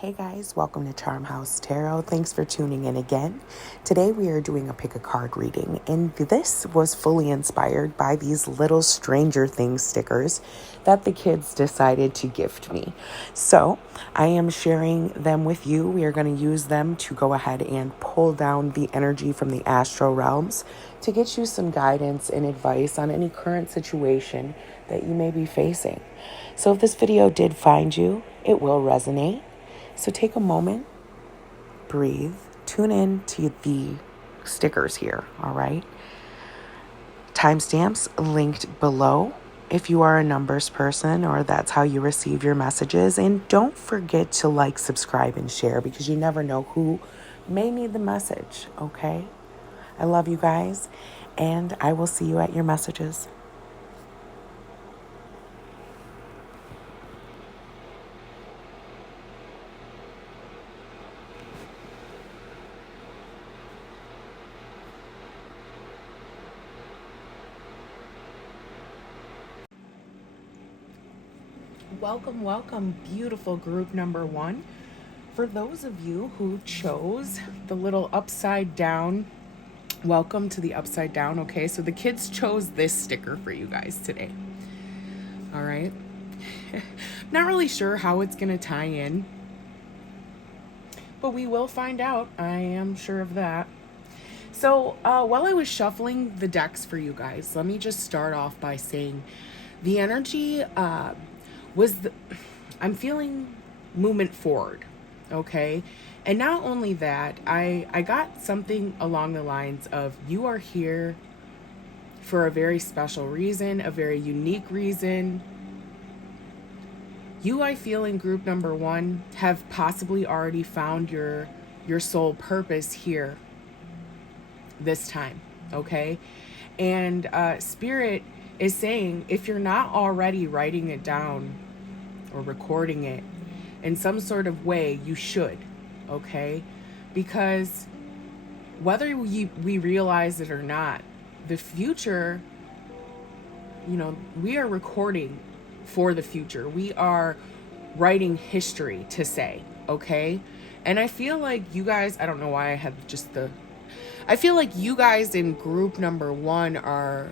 Hey guys, welcome to Charmhousetarot. Thanks for tuning in again. Today we are doing a pick a card reading, and this was fully inspired by these little Stranger Things stickers that the kids decided to gift me. So I am sharing them with you. We are going to use them to go ahead and pull down the energy from the astral realms to get you some guidance and advice on any current situation that you may be facing. So if this video did find you, it will resonate. So take a moment, breathe, tune in to the stickers here, all right? Timestamps linked below if you are a numbers person or that's how you receive your messages. And don't forget to like, subscribe, and share because you never know who may need the message, okay? I love you guys, and I will see you at your messages. Welcome, beautiful group number one. For those of you who chose the little upside down, welcome to the upside down, okay? So the kids chose this sticker for you guys today, all right? Not really sure how it's gonna tie in, but we will find out. I am sure of that. So while I was shuffling the decks for you guys, let me just start off by saying the energy I'm feeling movement forward, okay? And not only that, I got something along the lines of you are here for a very special reason, a very unique reason. You, I feel, in group number one have possibly already found your soul purpose here this time, okay? And Spirit is saying if you're not already writing it down or recording it in some sort of way, you should, okay? Because whether we realize it or not, the future, we are recording for the future. We are writing history to say, okay? And I feel like you guys, I don't know why I have I feel like you guys in group number one are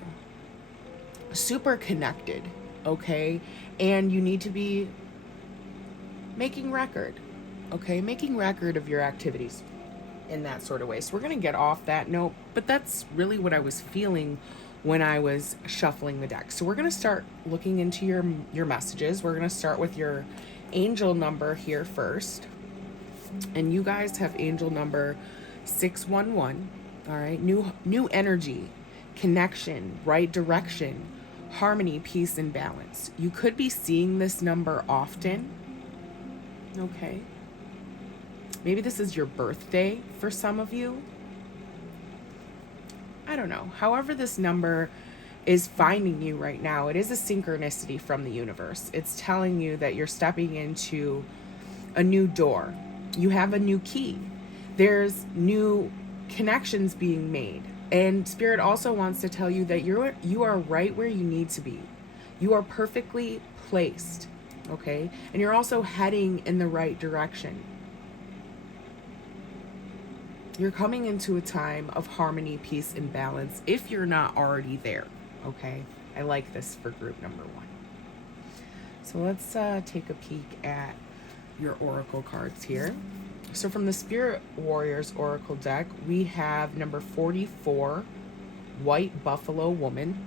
super connected, okay? And you need to be making record, okay? Making record of your activities in that sort of way. So we're going to get off that note, but that's really what I was feeling when I was shuffling the deck. So we're going to start looking into your messages. We're going to start with your angel number here first. And you guys have angel number 611, all right? New energy, connection, right direction, harmony, peace, and balance. You could be seeing this number often, okay? Maybe this is your birthday for some of you. I don't know. However this number is finding you right now, it is a synchronicity from the universe. It's telling you that you're stepping into a new door. You have a new key. There's new connections being made. And Spirit also wants to tell you that you are right where you need to be. You are perfectly placed, okay? And you're also heading in the right direction. You're coming into a time of harmony, peace, and balance if you're not already there, okay? I like this for group number one. So let's take a peek at your oracle cards here. So from the Spirit Warriors Oracle deck, we have number 44, White Buffalo Woman.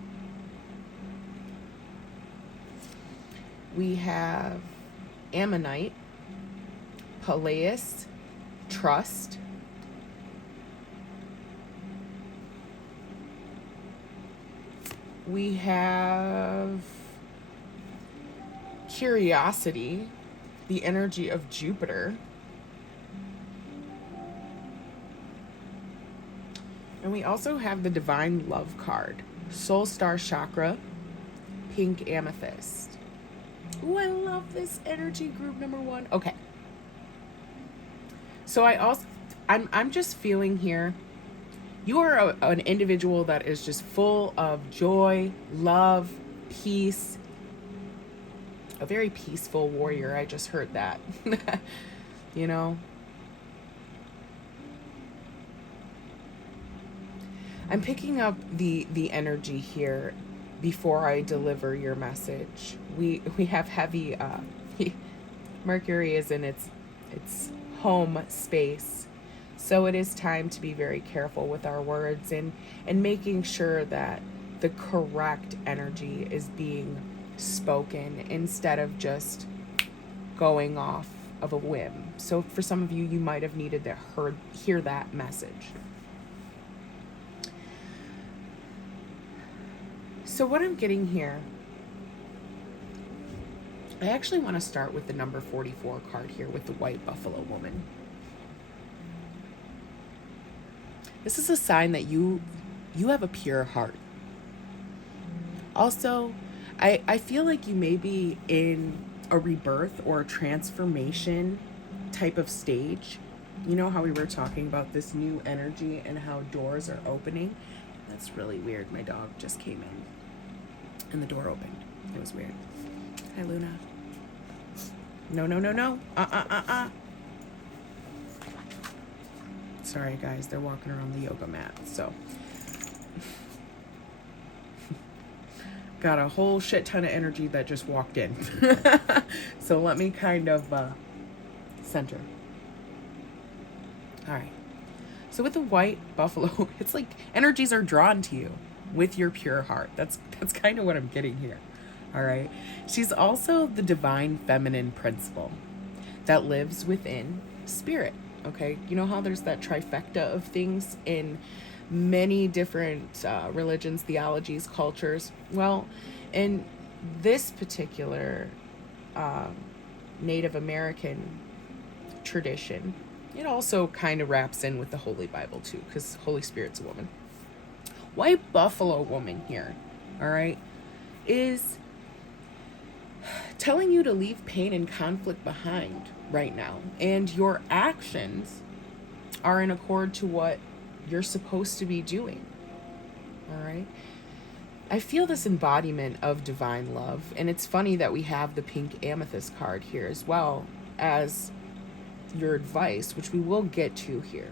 We have Ammonite, Peleus, Trust. We have Curiosity, the energy of Jupiter. And we also have the Divine Love card, Soul Star Chakra, Pink Amethyst. Ooh, I love this energy, group number one. Okay. So I'm just feeling here, you are an individual that is just full of joy, love, peace. A very peaceful warrior. I just heard that. you know? I'm picking up the energy here before I deliver your message. We have heavy Mercury is in its home space. So it is time to be very careful with our words and making sure that the correct energy is being spoken instead of just going off of a whim. So for some of you, you might have needed to hear that message. So what I'm getting here, I actually want to start with the number 44 card here with the white buffalo woman. This is a sign that you have a pure heart. Also, I feel like you may be in a rebirth or a transformation type of stage. You know how we were talking about this new energy and how doors are opening? That's really weird. My dog just came in and the door opened. It was weird. Hi, Luna. No. Sorry, guys. They're walking around the yoga mat, so. Got a whole shit ton of energy that just walked in. So let me kind of center. All right. So with the white buffalo, it's like energies are drawn to you with your pure heart. That's kind of what I'm getting here. All right. She's also the divine feminine principle that lives within spirit. Okay. You know how there's that trifecta of things in many different religions, theologies, cultures? Well, in this particular Native American tradition, it also kind of wraps in with the Holy Bible too, because Holy Spirit's a woman. White buffalo woman here, all right, is telling you to leave pain and conflict behind right now. And your actions are in accord to what you're supposed to be doing. All right. I feel this embodiment of divine love. And it's funny that we have the pink amethyst card here as well as your advice, which we will get to here.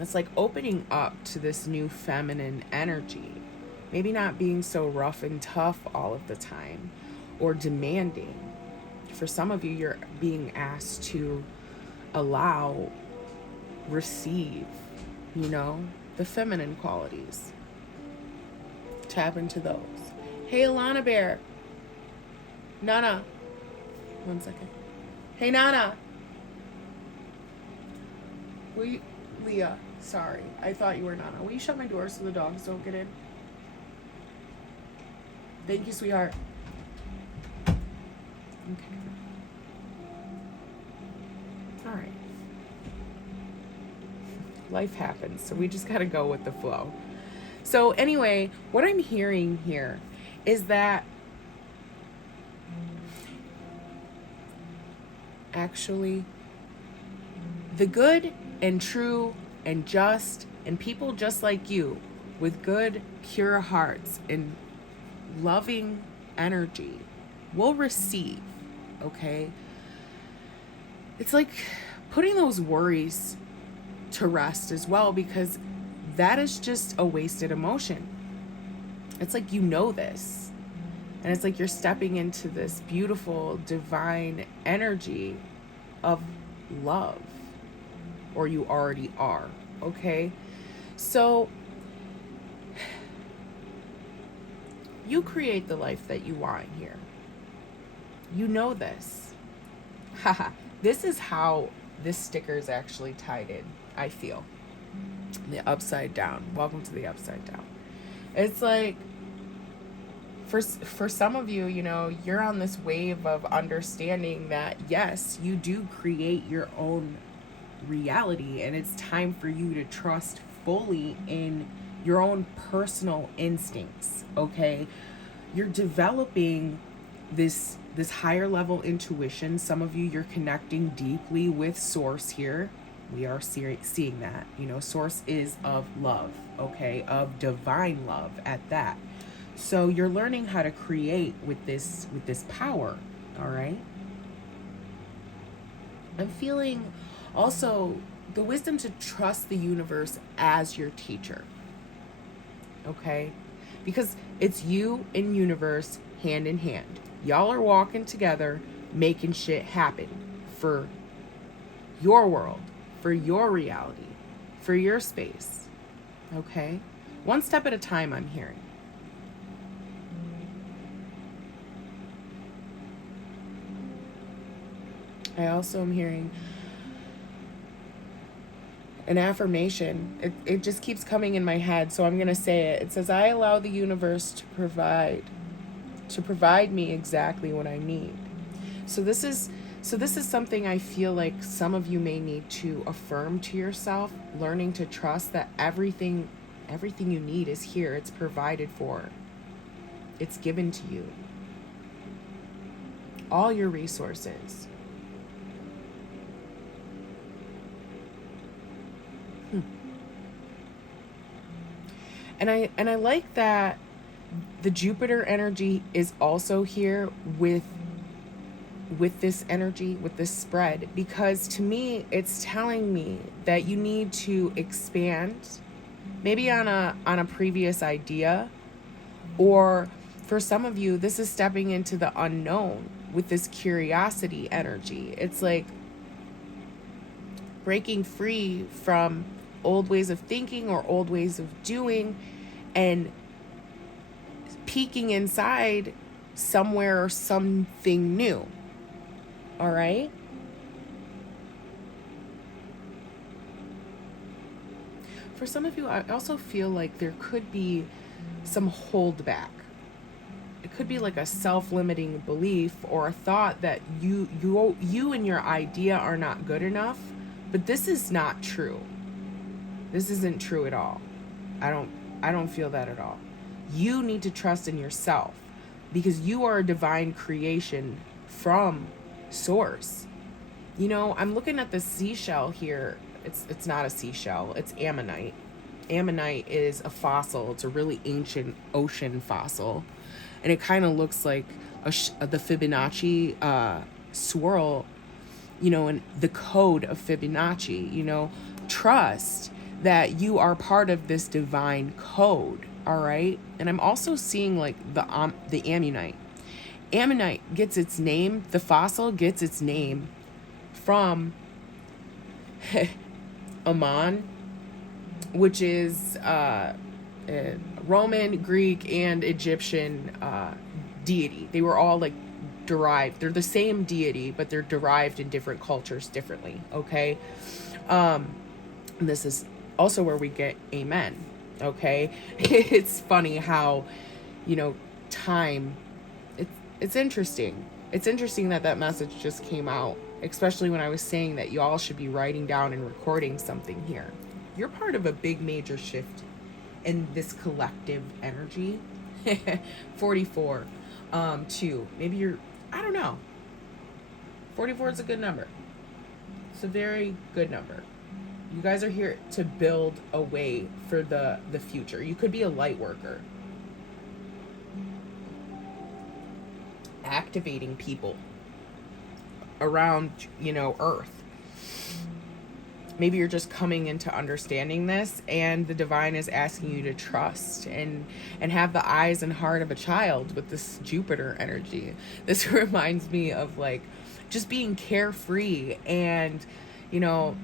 It's like opening up to this new feminine energy. Maybe not being so rough and tough all of the time or demanding. For some of you, you're being asked to allow, receive, you know, the feminine qualities. Tap into those. Hey, Alana Bear. Nana. 1 second. Hey, Nana. Leah, sorry. I thought you were Nana. Will you shut my door so the dogs don't get in? Thank you, sweetheart. Okay. All right. Life happens, so we just got to go with the flow. So anyway, what I'm hearing here is that actually the good and true and just and people just like you with good, pure hearts and loving energy will receive, okay? It's like putting those worries to rest as well, because that is just a wasted emotion. It's like you know this. And it's like you're stepping into this beautiful, divine energy of love. Or you already are, okay? So you create the life that you want here. You know this. Haha. This is how this sticker is actually tied in, I feel. The upside down. Welcome to the upside down. It's like, for some of you, you know, you're on this wave of understanding that, yes, you do create your own reality, and it's time for you to trust fully in your own personal instincts, okay? You're developing this higher level intuition. Some of you, you're connecting deeply with source here. We are seeing that, you know, source is of love, okay, of divine love at that. So you're learning how to create with this power, all right? I'm feeling also the wisdom to trust the universe as your teacher. Okay? Because it's you and universe hand in hand. Y'all are walking together, making shit happen for your world, for your reality, for your space. Okay? One step at a time, I'm hearing. I also am hearing an affirmation. It just keeps coming in my head, so I'm going to say it. It says, I allow the universe to provide me exactly what I need. So this is something I feel like some of you may need to affirm to yourself, learning to trust that everything you need is here. It's provided for. It's given to you. All your resources. And I like that the Jupiter energy is also here with this energy, with this spread, because to me it's telling me that you need to expand maybe on a previous idea, or for some of you this is stepping into the unknown with this curiosity energy. It's like breaking free from old ways of thinking or old ways of doing and peeking inside somewhere or something new. All right? For some of you, I also feel like there could be some holdback. It could be like a self-limiting belief or a thought that you and your idea are not good enough, but this is not true. This isn't true at all. I don't feel that at all. You need to trust in yourself because you are a divine creation from source. You know, I'm looking at the seashell here. It's not a seashell. It's ammonite. Ammonite is a fossil. It's a really ancient ocean fossil. And it kind of looks like the Fibonacci swirl, you know, and the code of Fibonacci, you know. Trust that you are part of this divine code, all right? And I'm also seeing like the ammonite. Ammonite gets its name, the fossil gets its name from Ammon, which is Roman, Greek, and Egyptian deity. They were all like derived. They're the same deity, but they're derived in different cultures differently, okay? This is also where we get amen, okay? It's funny how, you know, time, it's interesting. It's interesting that message just came out, especially when I was saying that you all should be writing down and recording something here. You're part of a big major shift in this collective energy. 44, 2. Maybe you're, I don't know. 44 is a good number. It's a very good number. You guys are here to build a way for the future. You could be a light worker. Activating people around, you know, Earth. Maybe you're just coming into understanding this, and the divine is asking you to trust and have the eyes and heart of a child with this Jupiter energy. This reminds me of like just being carefree, and you know,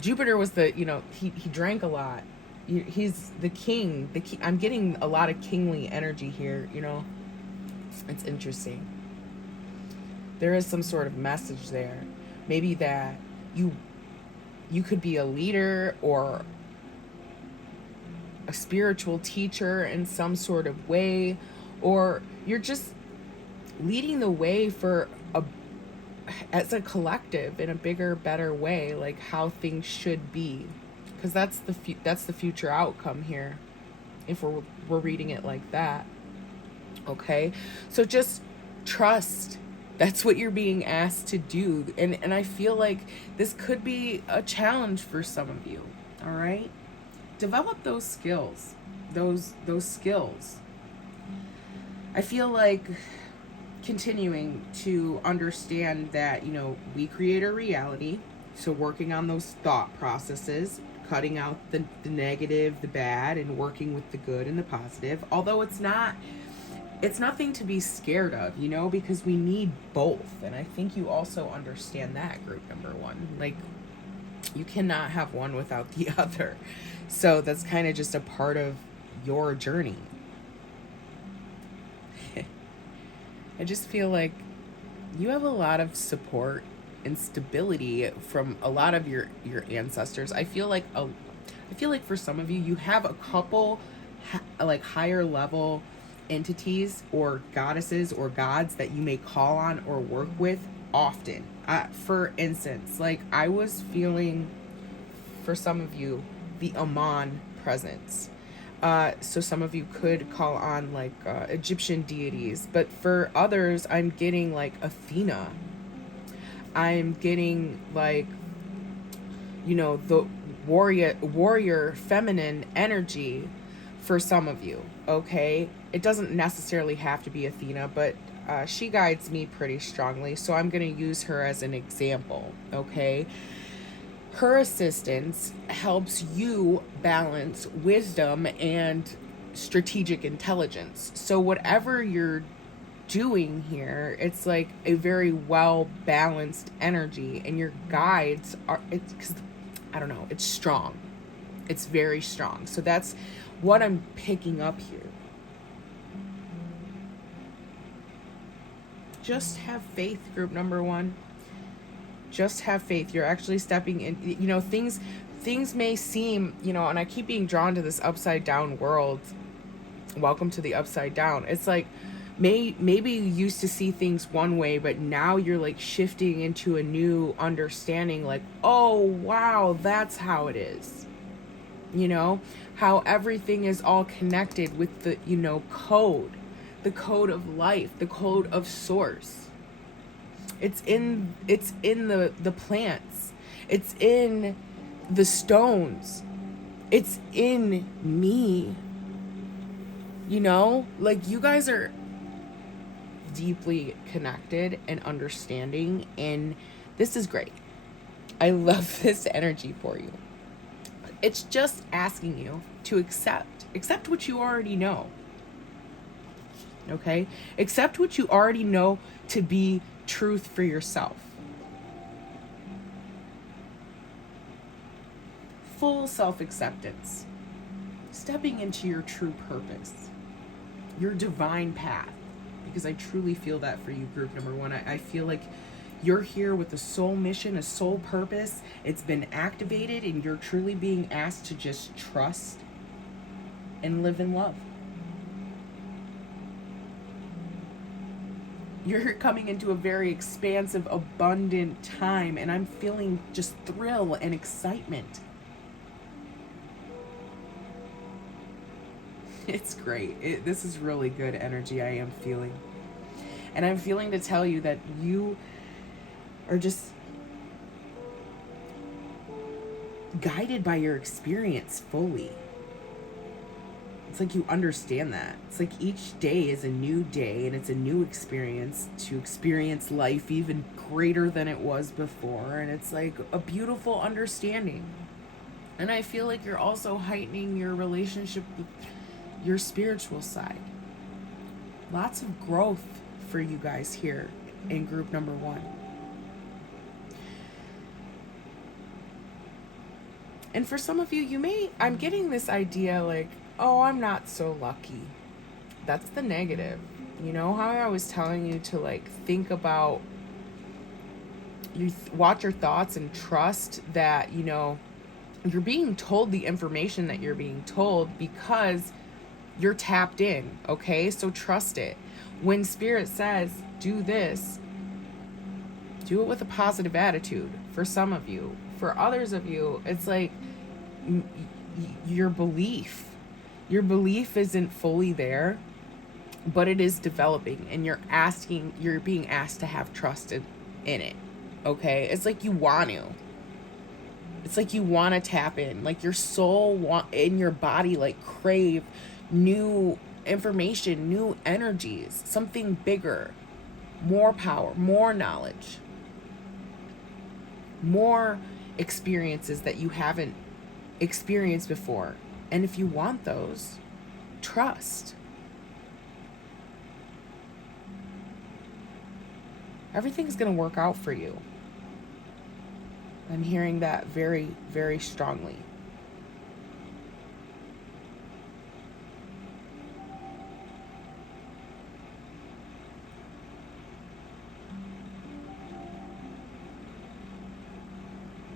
Jupiter was the, you know, he drank a lot. He's the king. I'm getting a lot of kingly energy here, you know. It's interesting. There is some sort of message there. Maybe that you could be a leader or a spiritual teacher in some sort of way, or you're just leading the way for as a collective in a bigger, better way, like how things should be, because that's the future outcome here, if we're reading it like that. Okay, so just trust. That's what you're being asked to do, and I feel like this could be a challenge for some of you. All right, develop those skills. Those skills. I feel like continuing to understand that, we create our reality. So working on those thought processes, cutting out the negative, the bad, and working with the good and the positive. Although it's nothing to be scared of, because we need both. And I think you also understand that, group number one. Like, you cannot have one without the other. So that's kind of just a part of your journey. I just feel like you have a lot of support and stability from a lot of your ancestors. I feel like for some of you, you have a couple like higher level entities or goddesses or gods that you may call on or work with often. For instance, like I was feeling for some of you the Aman presence. So some of you could call on like Egyptian deities, but for others, I'm getting like Athena. I'm getting like, the warrior feminine energy for some of you. Okay, it doesn't necessarily have to be Athena, but she guides me pretty strongly, so I'm going to use her as an example. Okay. Her assistance helps you balance wisdom and strategic intelligence. So whatever you're doing here, it's like a very well balanced energy, and your guides are, it's strong. It's very strong. So that's what I'm picking up here. Just have faith, group number one. Just have faith. You're actually stepping in, things may seem, and I keep being drawn to this upside down world. Welcome to the upside down. It's like, maybe you used to see things one way, but now you're like shifting into a new understanding, like, oh, wow, that's how it is. How everything is all connected with the, the code of life, the code of source. It's in the plants. It's in the stones. It's in me. Like you guys are deeply connected and understanding, and this is great. I love this energy for you. It's just asking you to accept what you already know. Okay? Accept what you already know to be truth for yourself. Full self-acceptance. Stepping into your true purpose. Your divine path. Because I truly feel that for you, group number one. I feel like you're here with a soul mission, a soul purpose. It's been activated, and you're truly being asked to just trust and live in love. You're coming into a very expansive, abundant time, and I'm feeling just thrill and excitement. It's great. This is really good energy I am feeling. And I'm feeling to tell you that you are just guided by your experience fully. It's like you understand that. It's like each day is a new day, and it's a new experience to experience life even greater than it was before. And it's like a beautiful understanding. And I feel like you're also heightening your relationship with your spiritual side. Lots of growth for you guys here in group number one. And for some of you, I'm getting this idea like, oh, I'm not so lucky. That's the negative. How I was telling you to like think about, watch your thoughts and trust that, you're being told the information that you're being told because you're tapped in. Okay. So trust it. When spirit says, do this, do it with a positive attitude. For some of you, for others of you, it's like your belief isn't fully there, but it is developing, and you're being asked to have trust in it. Okay. It's like you want to tap in, like your soul in your body, like crave new information, new energies, something bigger. more power, more knowledge, more experiences that you haven't experienced before. And if you want those, trust. Everything's going to work out for you. I'm hearing that very, very strongly.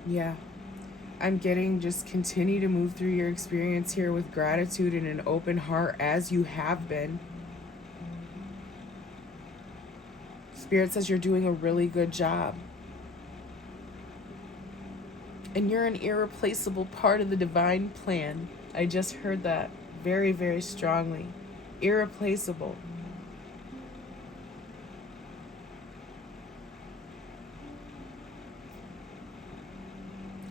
Yeah. I'm getting just continue to move through your experience here with gratitude and an open heart as you have been. Spirit says you're doing a really good job. And you're an irreplaceable part of the divine plan. I just heard that very, very strongly. Irreplaceable.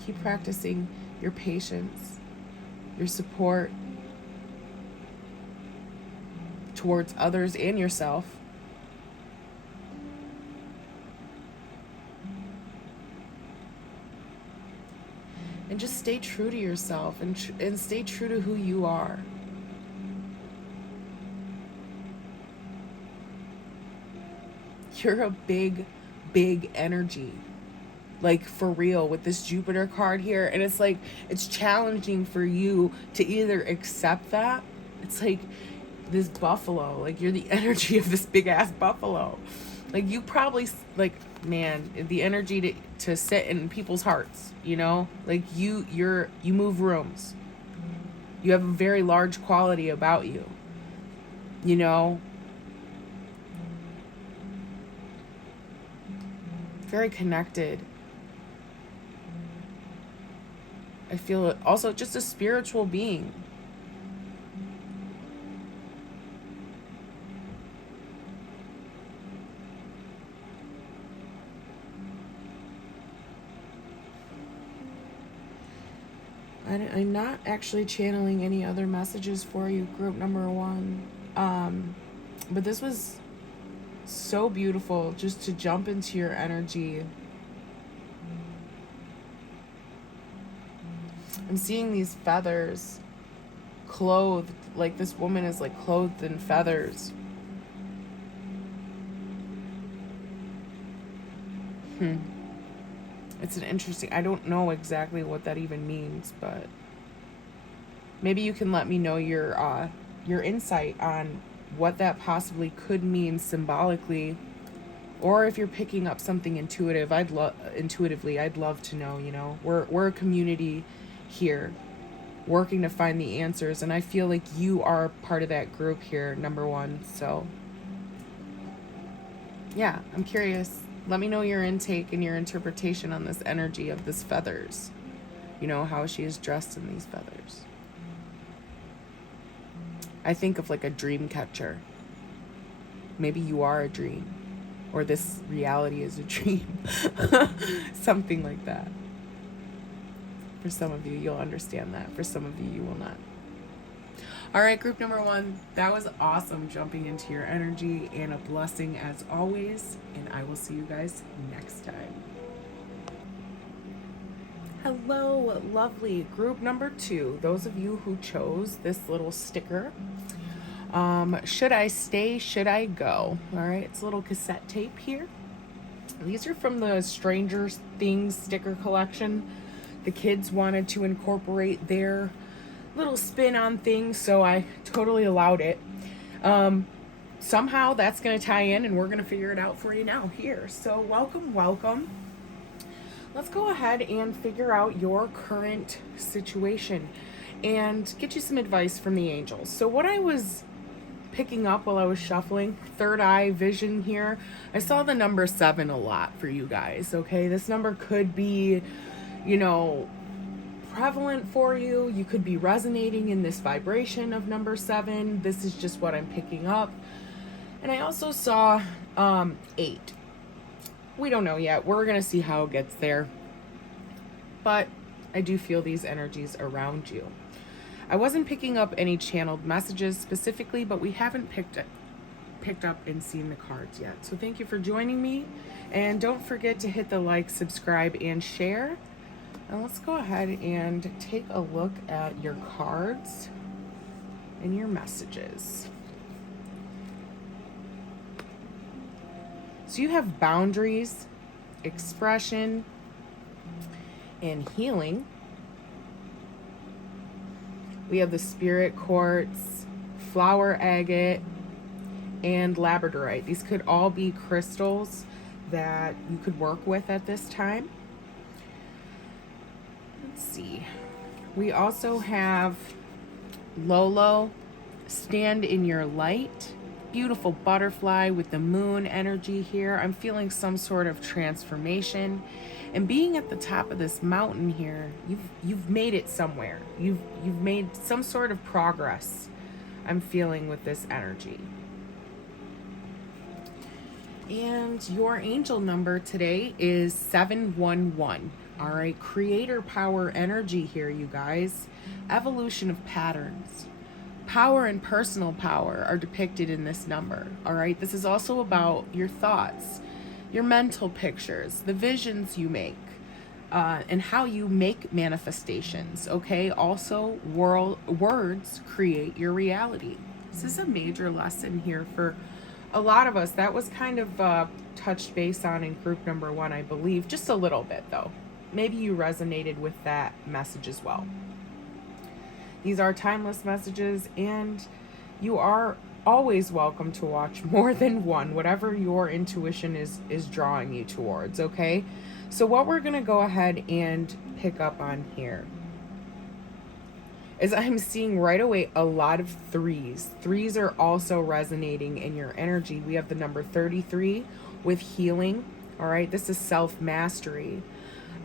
Keep practicing your patience, your support towards others and yourself. And just stay true to yourself and stay true to who you are. You're a big, big energy. Like, for real, with this Jupiter card here. And it's like, it's challenging for you to either accept that. It's like this buffalo. Like, you're the energy of this big-ass buffalo. Like, you probably, like, man, the energy to sit in people's hearts, you know? Like, you move rooms. You have a very large quality about you, you know? Very connected. I feel also just a spiritual being. I'm not actually channeling any other messages for you, group number 1. But this was so beautiful just to jump into your energy. I'm seeing these feathers clothed, like this woman is like clothed in feathers. It's an interesting, I don't know exactly what that even means, but maybe you can let me know your insight on what that possibly could mean symbolically, or if you're picking up something intuitively, I'd love to know, you know. We're a community here working to find the answers, and I feel like you are part of that group here, number 1. So yeah, I'm curious. Let me know your intake and your interpretation on this energy of this feathers. You know, how she is dressed in these feathers. I think of like a dream catcher. Maybe you are a dream, or this reality is a dream. Something like that. For some of you, you'll understand that. For some of you, you will not. All right, group number 1, that was awesome jumping into your energy, and a blessing as always, and I will see you guys next time. Hello, lovely group number 2, those of you who chose this little sticker. Should I stay? Should I go? All right, it's a little cassette tape here. These are from the Stranger Things sticker collection. The kids wanted to incorporate their little spin on things, so I totally allowed it. Somehow that's going to tie in, and we're going to figure it out for you now here. So welcome. Let's go ahead and figure out your current situation and get you some advice from the angels. So what I was picking up while I was shuffling, third eye vision here, I saw the number 7 a lot for you guys, okay? This number could be, you know, prevalent for you. You could be resonating in this vibration of number 7. This is just what I'm picking up. And I also saw 8. We don't know yet. We're going to see how it gets there. But I do feel these energies around you. I wasn't picking up any channeled messages specifically, but we haven't picked picked up and seen the cards yet. So thank you for joining me. And don't forget to hit the like, subscribe, and share. And let's go ahead and take a look at your cards and your messages. So you have boundaries, expression, and healing. We have the spirit quartz, flower agate, and labradorite. These could all be crystals that you could work with at this time. Let's see. We also have Lolo, stand in your light. Beautiful butterfly with the moon energy here. I'm feeling some sort of transformation. And being at the top of this mountain here, you've made it somewhere. You've made some sort of progress. I'm feeling with this energy. And your angel number today is 711. All right, creator power energy here, you guys. Evolution of patterns. Power and personal power are depicted in this number. All right, this is also about your thoughts, your mental pictures, the visions you make, and how you make manifestations. Okay, also words create your reality. This is a major lesson here for a lot of us. That was kind of touched base on in group number 1, I believe, just a little bit though. Maybe you resonated with that message as well. These are timeless messages, and you are always welcome to watch more than one, whatever your intuition is drawing you towards, okay? So what we're going to go ahead and pick up on here is I'm seeing right away a lot of threes. Threes are also resonating in your energy. We have the number 33 with healing, all right? This is self-mastery.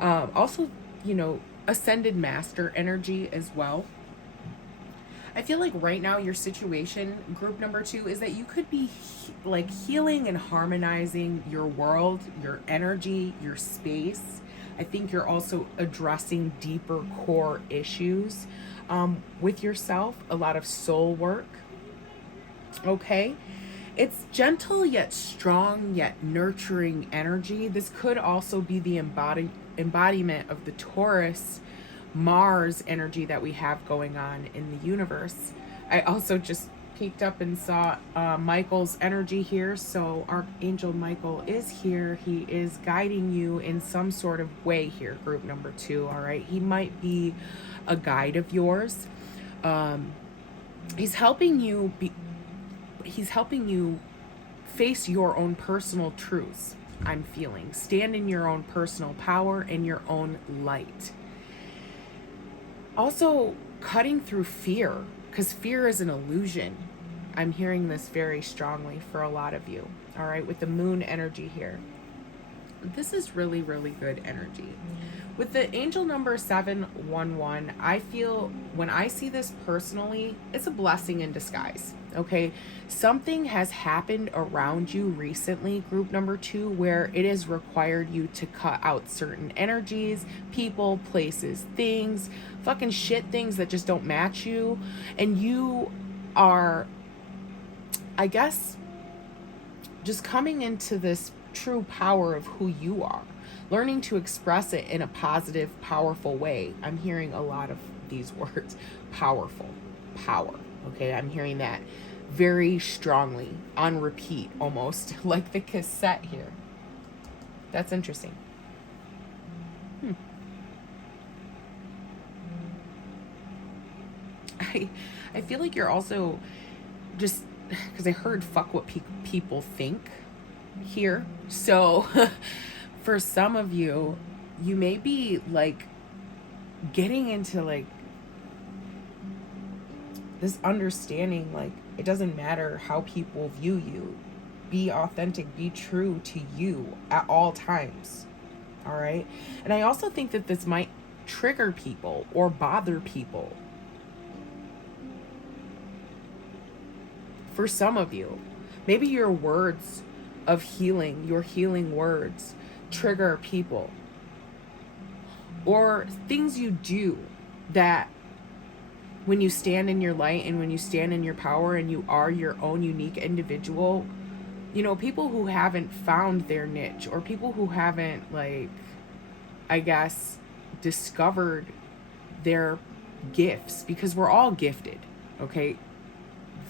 Also, you know, ascended master energy as well. I feel like right now your situation, group number 2, is that you could be like healing and harmonizing your world, your energy, your space. I think you're also addressing deeper core issues with yourself, a lot of soul work. Okay. It's gentle yet strong yet nurturing energy. This could also be the embodiment of the Taurus Mars energy that we have going on in the universe. I also just peeked up and saw Michael's energy here. So Archangel Michael is here. He is guiding you in some sort of way here, group number 2. All right. He might be a guide of yours. He's helping you face your own personal truths. I'm feeling. Stand in your own personal power and your own light. Also, cutting through fear, because fear is an illusion. I'm hearing this very strongly for a lot of you. All right, with the moon energy here. This is really, really good energy. With the angel number 711, I feel when I see this personally, it's a blessing in disguise. Okay, something has happened around you recently, group number 2, where it has required you to cut out certain energies, people, places, things, fucking shit things that just don't match you. And you are, I guess, just coming into this true power of who you are, learning to express it in a positive, powerful way. I'm hearing a lot of these words, powerful, power. Okay, I'm hearing that very strongly on repeat, almost like the cassette here. That's interesting. I feel like you're also just, because I heard fuck what people think here. So for some of you, you may be like getting into like this understanding, like it doesn't matter how people view you. Be authentic, be true to you at all times. All right. And I also think that this might trigger people or bother people. For some of you, maybe your words of healing, your healing words trigger people, or things you do that when you stand in your light and when you stand in your power and you are your own unique individual, you know, people who haven't found their niche, or people who haven't, like, I guess, discovered their gifts, because we're all gifted, okay?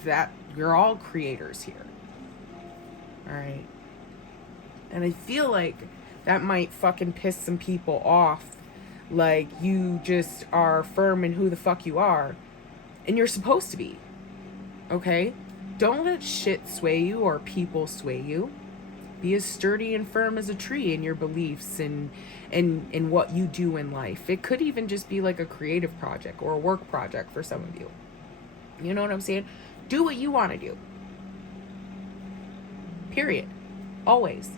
That you're all creators here. All right. And I feel like that might fucking piss some people off. Like, you just are firm in who the fuck you are. And you're supposed to be. Okay? Don't let shit sway you or people sway you. Be as sturdy and firm as a tree in your beliefs and in what you do in life. It could even just be like a creative project or a work project for some of you. You know what I'm saying? Do what you want to do. Period. Always.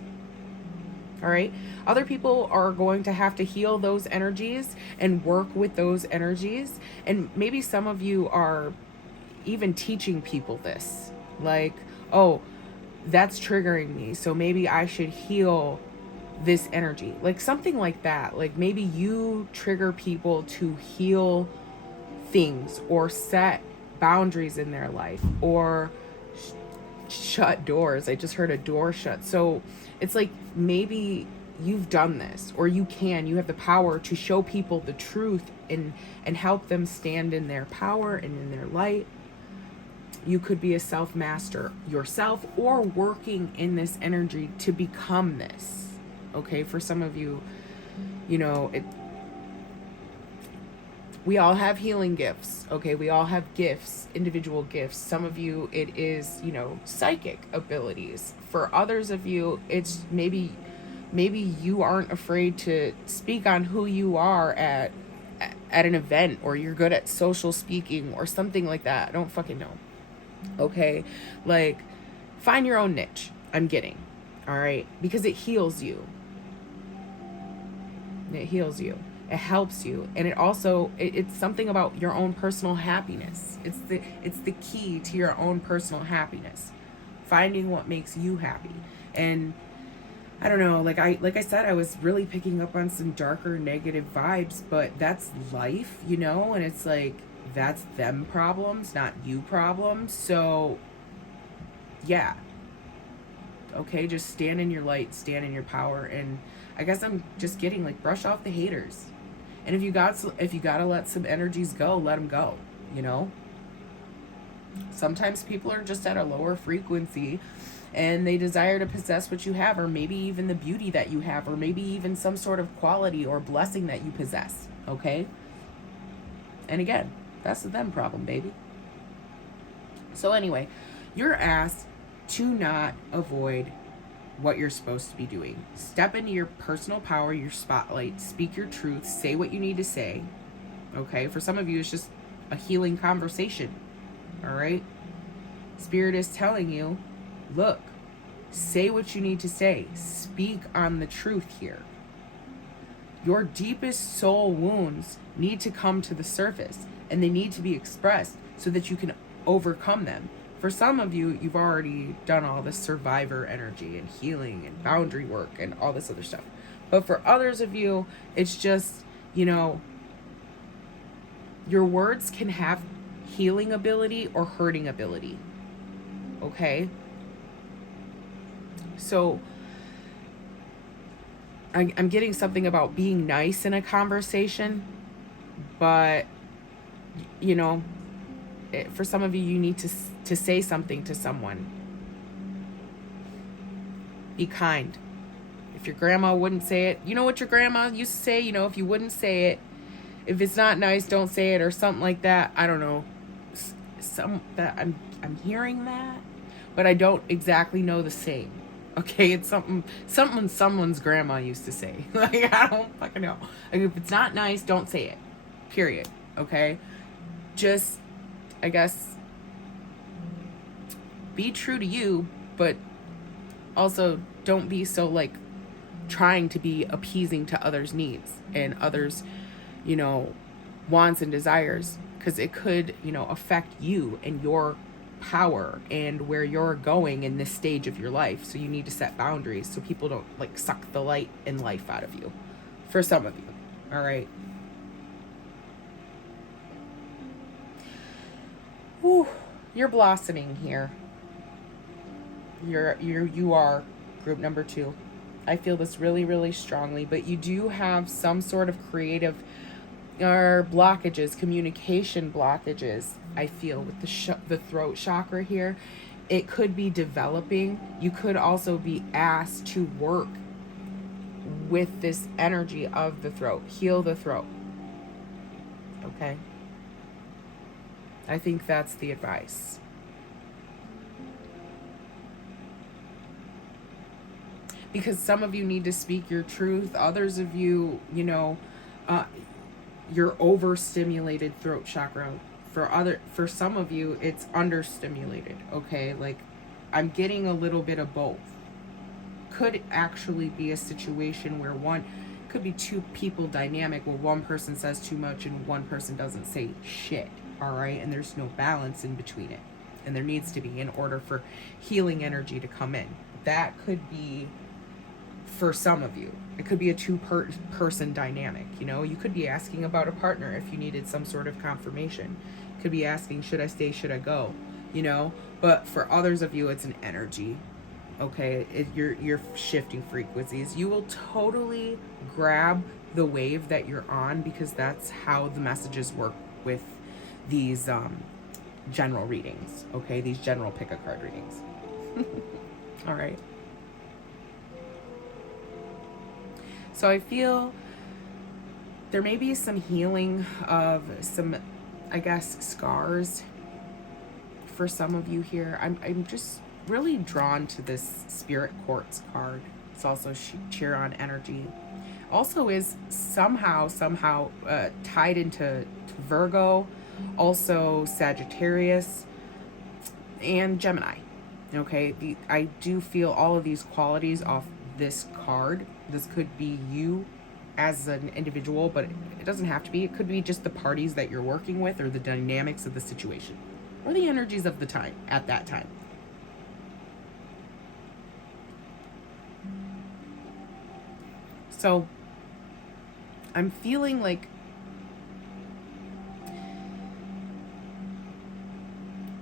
All right? Other people are going to have to heal those energies and work with those energies. And maybe some of you are even teaching people this. Like, oh, that's triggering me, so maybe I should heal this energy. Like something like that. Like maybe you trigger people to heal things or set boundaries in their life or shut doors. I just heard a door shut. So it's like maybe you've done this, or you have the power to show people the truth and help them stand in their power and in their light. You could be a self-master yourself or working in this energy to become this. Okay, for some of you, you know, we all have healing gifts. Okay, we all have gifts, individual gifts. Some of you, it is, you know, psychic abilities. For others of you, it's maybe you aren't afraid to speak on who you are at an event, or you're good at social speaking or something like that. I don't fucking know. Okay, like find your own niche. I'm getting, all right, because it heals you. It heals you. It helps you, and it also it's something about your own personal happiness. It's the key to your own personal happiness. Finding what makes you happy. And I don't know, like I said, I was really picking up on some darker negative vibes, but that's life, you know, and it's like that's them problems, not you problems. So yeah, okay, just stand in your light, stand in your power. And I guess I'm just getting like, brush off the haters. And if you gotta let some energies go, let them go, you know. Sometimes people are just at a lower frequency and they desire to possess what you have, or maybe even the beauty that you have, or maybe even some sort of quality or blessing that you possess, okay? And again, that's a them problem, baby. So anyway, you're asked to not avoid what you're supposed to be doing. Step into your personal power, your spotlight, speak your truth, say what you need to say, okay? For some of you, it's just a healing conversation, all right? Spirit is telling you, look, say what you need to say. Speak on the truth here. Your deepest soul wounds need to come to the surface, and they need to be expressed so that you can overcome them. For some of you, you've already done all this survivor energy and healing and boundary work and all this other stuff. But for others of you, it's just, you know, your words can have healing ability or hurting ability. Okay? So I'm getting something about being nice in a conversation, but, you know, for some of you, you need to say something to someone. Be kind. If your grandma wouldn't say it, you know what your grandma used to say? You know, if you wouldn't say it, if it's not nice, don't say it, or something like that. I don't know. I'm hearing that, but I don't exactly know the same. Okay, it's something someone's grandma used to say. Like, I don't fucking know. Like, if it's not nice, don't say it. Period. Okay? Just, I guess, be true to you, but also don't be so, like, trying to be appeasing to others' needs and others', you know, wants and desires, because it could, you know, affect you and your power and where you're going in this stage of your life. So you need to set boundaries so people don't, like, suck the light and life out of you. For some of you. All right? Whew, you're blossoming here. You are group number 2. I feel this really, really strongly, but you do have some sort of creative or blockages, communication blockages. I feel with the throat chakra here, it could be developing. You could also be asked to work with this energy of the throat, heal the throat. Okay, I think that's the advice. Because some of you need to speak your truth. Others of you, you're overstimulated throat chakra. For some of you, it's understimulated. Okay, like I'm getting a little bit of both. Could actually be a situation where could be two people dynamic where one person says too much and one person doesn't say shit. All right, and there's no balance in between it, and there needs to be in order for healing energy to come in. That could be. For some of you, it could be a two-person dynamic. You could be asking about a partner if you needed some sort of confirmation. You could be asking, should I stay, should I go? But for others of you, it's an energy. Okay, you're shifting frequencies. You will totally grab the wave that you're on, because that's how the messages work with these general readings. Okay, these general pick a card readings. All right. So I feel there may be some healing of some, I guess, scars for some of you here. I'm just really drawn to this Spirit Quartz card. It's also Chiron energy. Also is somehow tied into Virgo, also Sagittarius, and Gemini. Okay, I do feel all of these qualities off this card. This could be you as an individual, but it doesn't have to be. It could be just the parties that you're working with, or the dynamics of the situation, or the energies of the time at that time. So I'm feeling like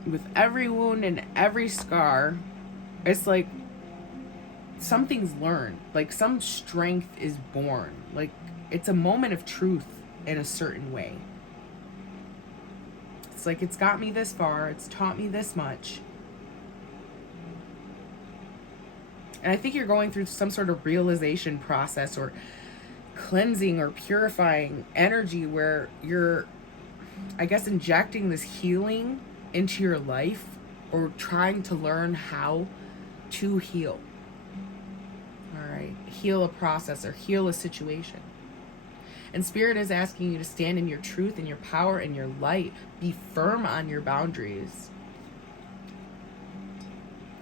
with every wound and every scar, it's like something's learned, like some strength is born, like it's a moment of truth in a certain way. It's like, it's got me this far, it's taught me this much. And I think you're going through some sort of realization process, or cleansing or purifying energy, where you're, I guess, injecting this healing into your life, or trying to learn how to heal. All right, heal a process or heal a situation. And Spirit is asking you to stand in your truth and your power and your light. Be firm on your boundaries.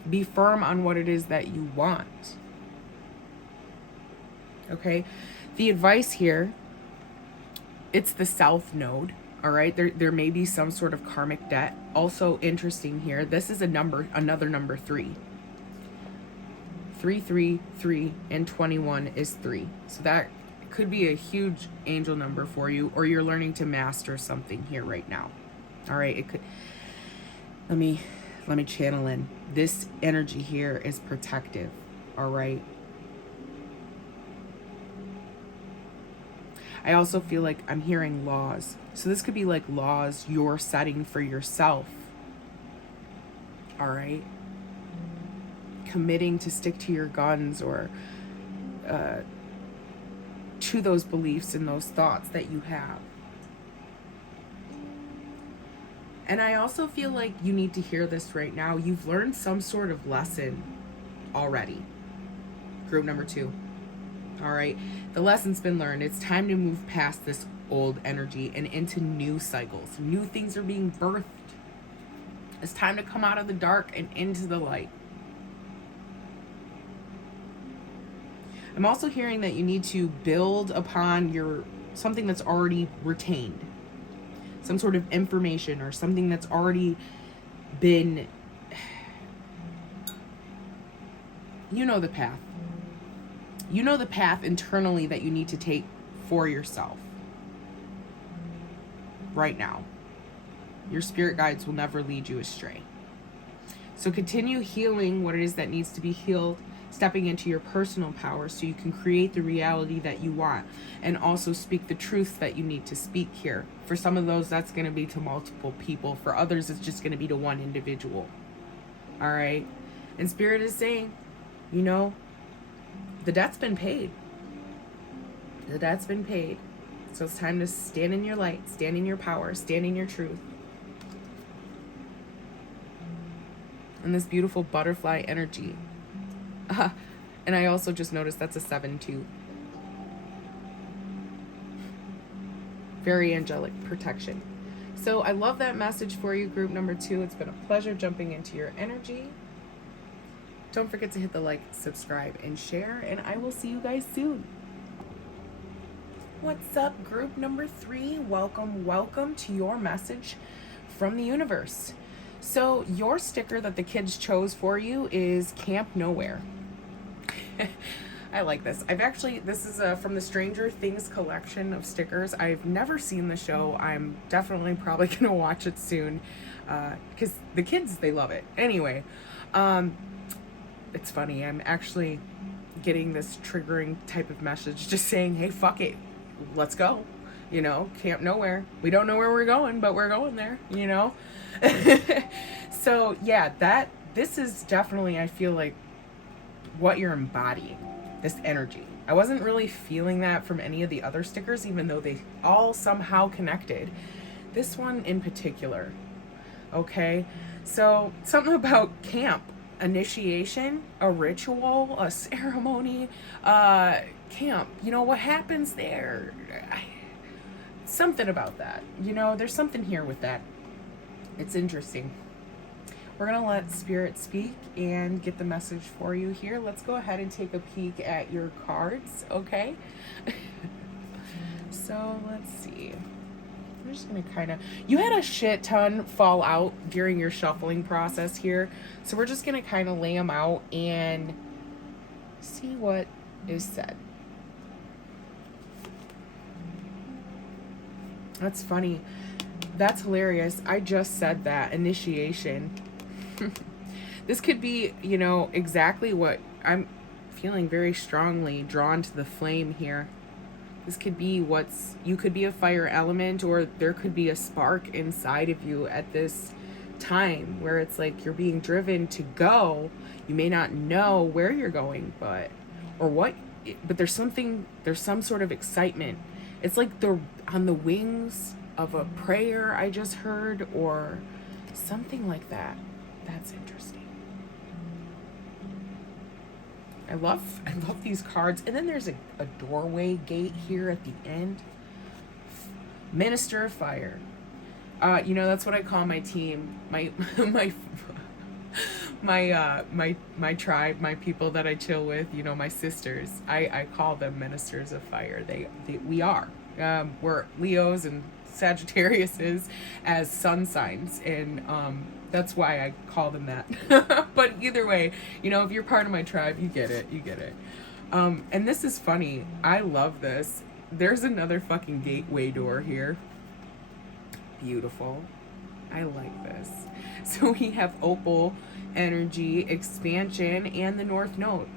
Be firm on what it is that you want. Okay? The advice here, it's the South Node. All right? There may be some sort of karmic debt. Also interesting here, this is another number 3. 3, 3, 3, and 21 is 3. So that could be a huge angel number for you, or you're learning to master something here right now. All right, it could. Let me channel in. This energy here is protective. All right. I also feel like I'm hearing laws. So this could be like laws you're setting for yourself. All right. Committing to stick to your guns, or to those beliefs and those thoughts that you have. And I also feel like you need to hear this right now. You've learned some sort of lesson already. Group number 2. All right. The lesson's been learned. It's time to move past this old energy and into new cycles. New things are being birthed. It's time to come out of the dark and into the light. I'm also hearing that you need to build upon something that's already retained. Some sort of information, or something that's already been, you know the path. You know the path internally that you need to take for yourself right now. Your spirit guides will never lead you astray. So continue healing what it is that needs to be healed, stepping into your personal power so you can create the reality that you want, and also speak the truth that you need to speak here. For some of those, that's going to be to multiple people. For others, it's just going to be to one individual. All right? And Spirit is saying, you know, the debt's been paid. The debt's been paid. So it's time to stand in your light, stand in your power, stand in your truth. And this beautiful butterfly energy. And I also just noticed that's a 7 too. Very angelic protection. So I love that message for you, group number 2. It's been a pleasure jumping into your energy. Don't forget to hit the like, subscribe, and share, and I will see you guys soon. What's up, group number 3? Welcome to your message from the universe. So your sticker that the kids chose for you is Camp Nowhere. I like this. This is from the Stranger Things collection of stickers. I've never seen the show. I'm definitely probably going to watch it soon because the kids, they love it. Anyway, it's funny. I'm actually getting this triggering type of message just saying, hey, fuck it. Let's go. You know, Camp Nowhere. We don't know where we're going, but we're going there, you know? So, yeah, this is definitely, I feel like, what you're embodying, this energy. I wasn't really feeling that from any of the other stickers, even though they all somehow connected. This one in particular, okay? So, something about camp, initiation, a ritual, a ceremony, camp. You know, what happens there? Something about that. You know, there's something here with that. It's interesting. We're going to let Spirit speak and get the message for you here. Let's go ahead and take a peek at your cards, okay? So, let's see. I'm just going to kind of... You had a shit ton fall out during your shuffling process here. So, we're just going to kind of lay them out and see what is said. That's funny. That's hilarious. I just said that. Initiation. This could be, you know, exactly what I'm feeling, very strongly drawn to the flame here. This could be you could be a fire element, or there could be a spark inside of you at this time where it's like you're being driven to go. You may not know where you're going, but there's some sort of excitement. It's like they're on the wings of a prayer I just heard, or something like that. That's interesting. I love these cards. And then there's a doorway gate here at the end. Minister of Fire. You know, that's what I call my team. My tribe, my people that I chill with, you know, my sisters. I call them Ministers of Fire. We are. We're Leos and Sagittariuses as sun signs, and that's why I call them that. But either way, you know, if you're part of my tribe, you get it. And this is funny. I love this. There's another fucking gateway door here. Beautiful. I like this. So we have opal energy, expansion, and the North Node.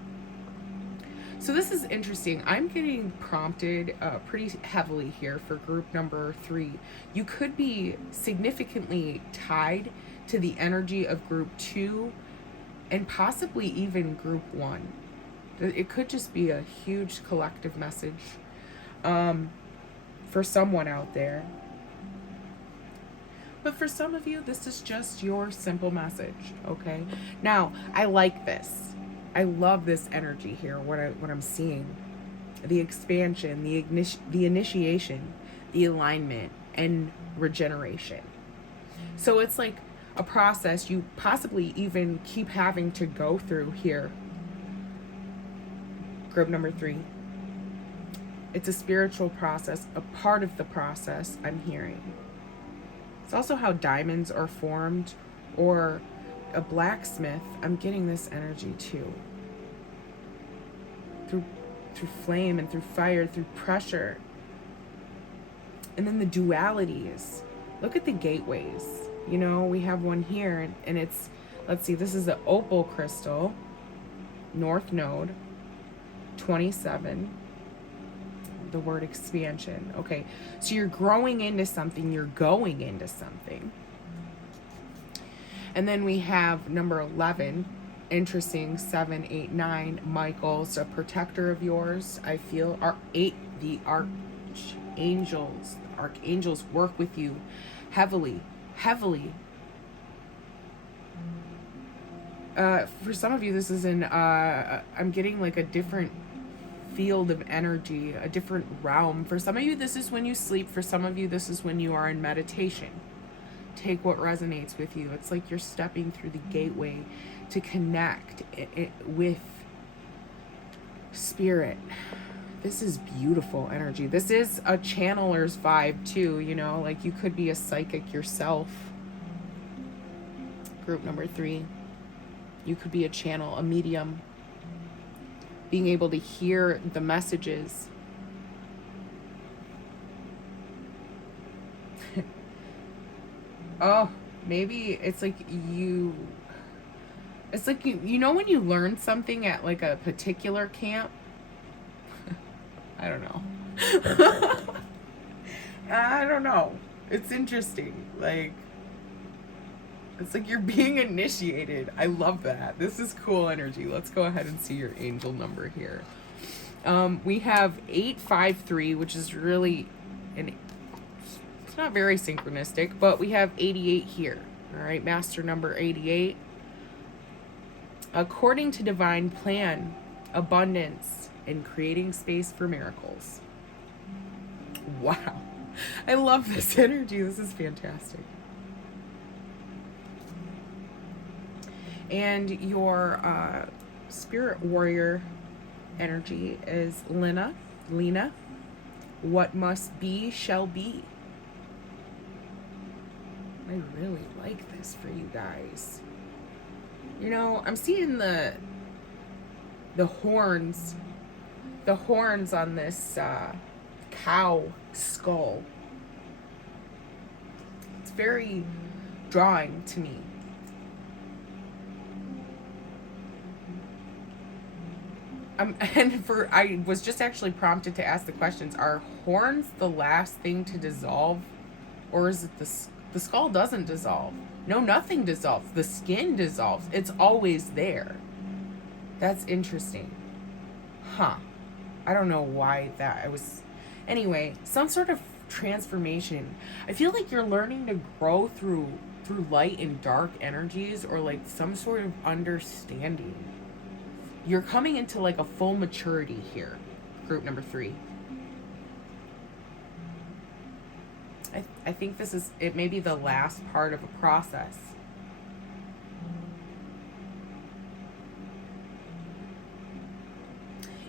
So this is interesting. I'm getting prompted pretty heavily here for group number 3. You could be significantly tied to the energy of group 2 and possibly even group 1. It could just be a huge collective message for someone out there. But for some of you, this is just your simple message, okay? Now, I like this. I love this energy here, what I'm seeing. The expansion, the initiation, the alignment, and regeneration. So it's like a process you possibly even keep having to go through here. Group number 3. It's a spiritual process, a part of the process I'm hearing. It's also how diamonds are formed, or a blacksmith. I'm getting this energy too. Through flame and through fire, through pressure. And then the dualities. Look at the gateways. You know, we have one here, and it's, let's see, this is the opal crystal, North Node, 27. The word expansion. Okay, so you're growing into something, you're going into something. And then we have number 11, interesting, 7, 8, 9. Michael's a protector of yours. I feel the archangels work with you heavily. For some of you, this is in, I'm getting like a different field of energy, a different realm. For some of you, this is when you sleep. For some of you, this is when you are in meditation. Take what resonates with you. It's like you're stepping through the gateway to connect with spirit. This is beautiful energy. This is a channeler's vibe too, you know, like you could be a psychic yourself. Group number 3. You could be a channel, a medium, being able to hear the messages. Oh, maybe it's like you know when you learn something at like a particular camp. I don't know. I don't know. It's interesting. Like, it's like you're being initiated. I love that. This is cool energy. Let's go ahead and see your angel number here. We have 853, which is really, it's not very synchronistic, but we have 88 here. All right, master number 88. According to divine plan, abundance, and creating space for miracles. Wow. I love this energy. This is fantastic. And your spirit warrior energy is Lena. What must be shall be. I really like this for you guys. You know, I'm seeing the horns on this cow skull. It's very drawing to me. I was just actually prompted to ask the questions. Are horns the last thing to dissolve? Or is it the skull doesn't dissolve? No, nothing dissolves. The skin dissolves. It's always there. That's interesting. Huh. I don't know why that anyway, some sort of transformation. I feel like you're learning to grow through light and dark energies, or like some sort of understanding. You're coming into like a full maturity here, group number 3. I think it may be the last part of a process.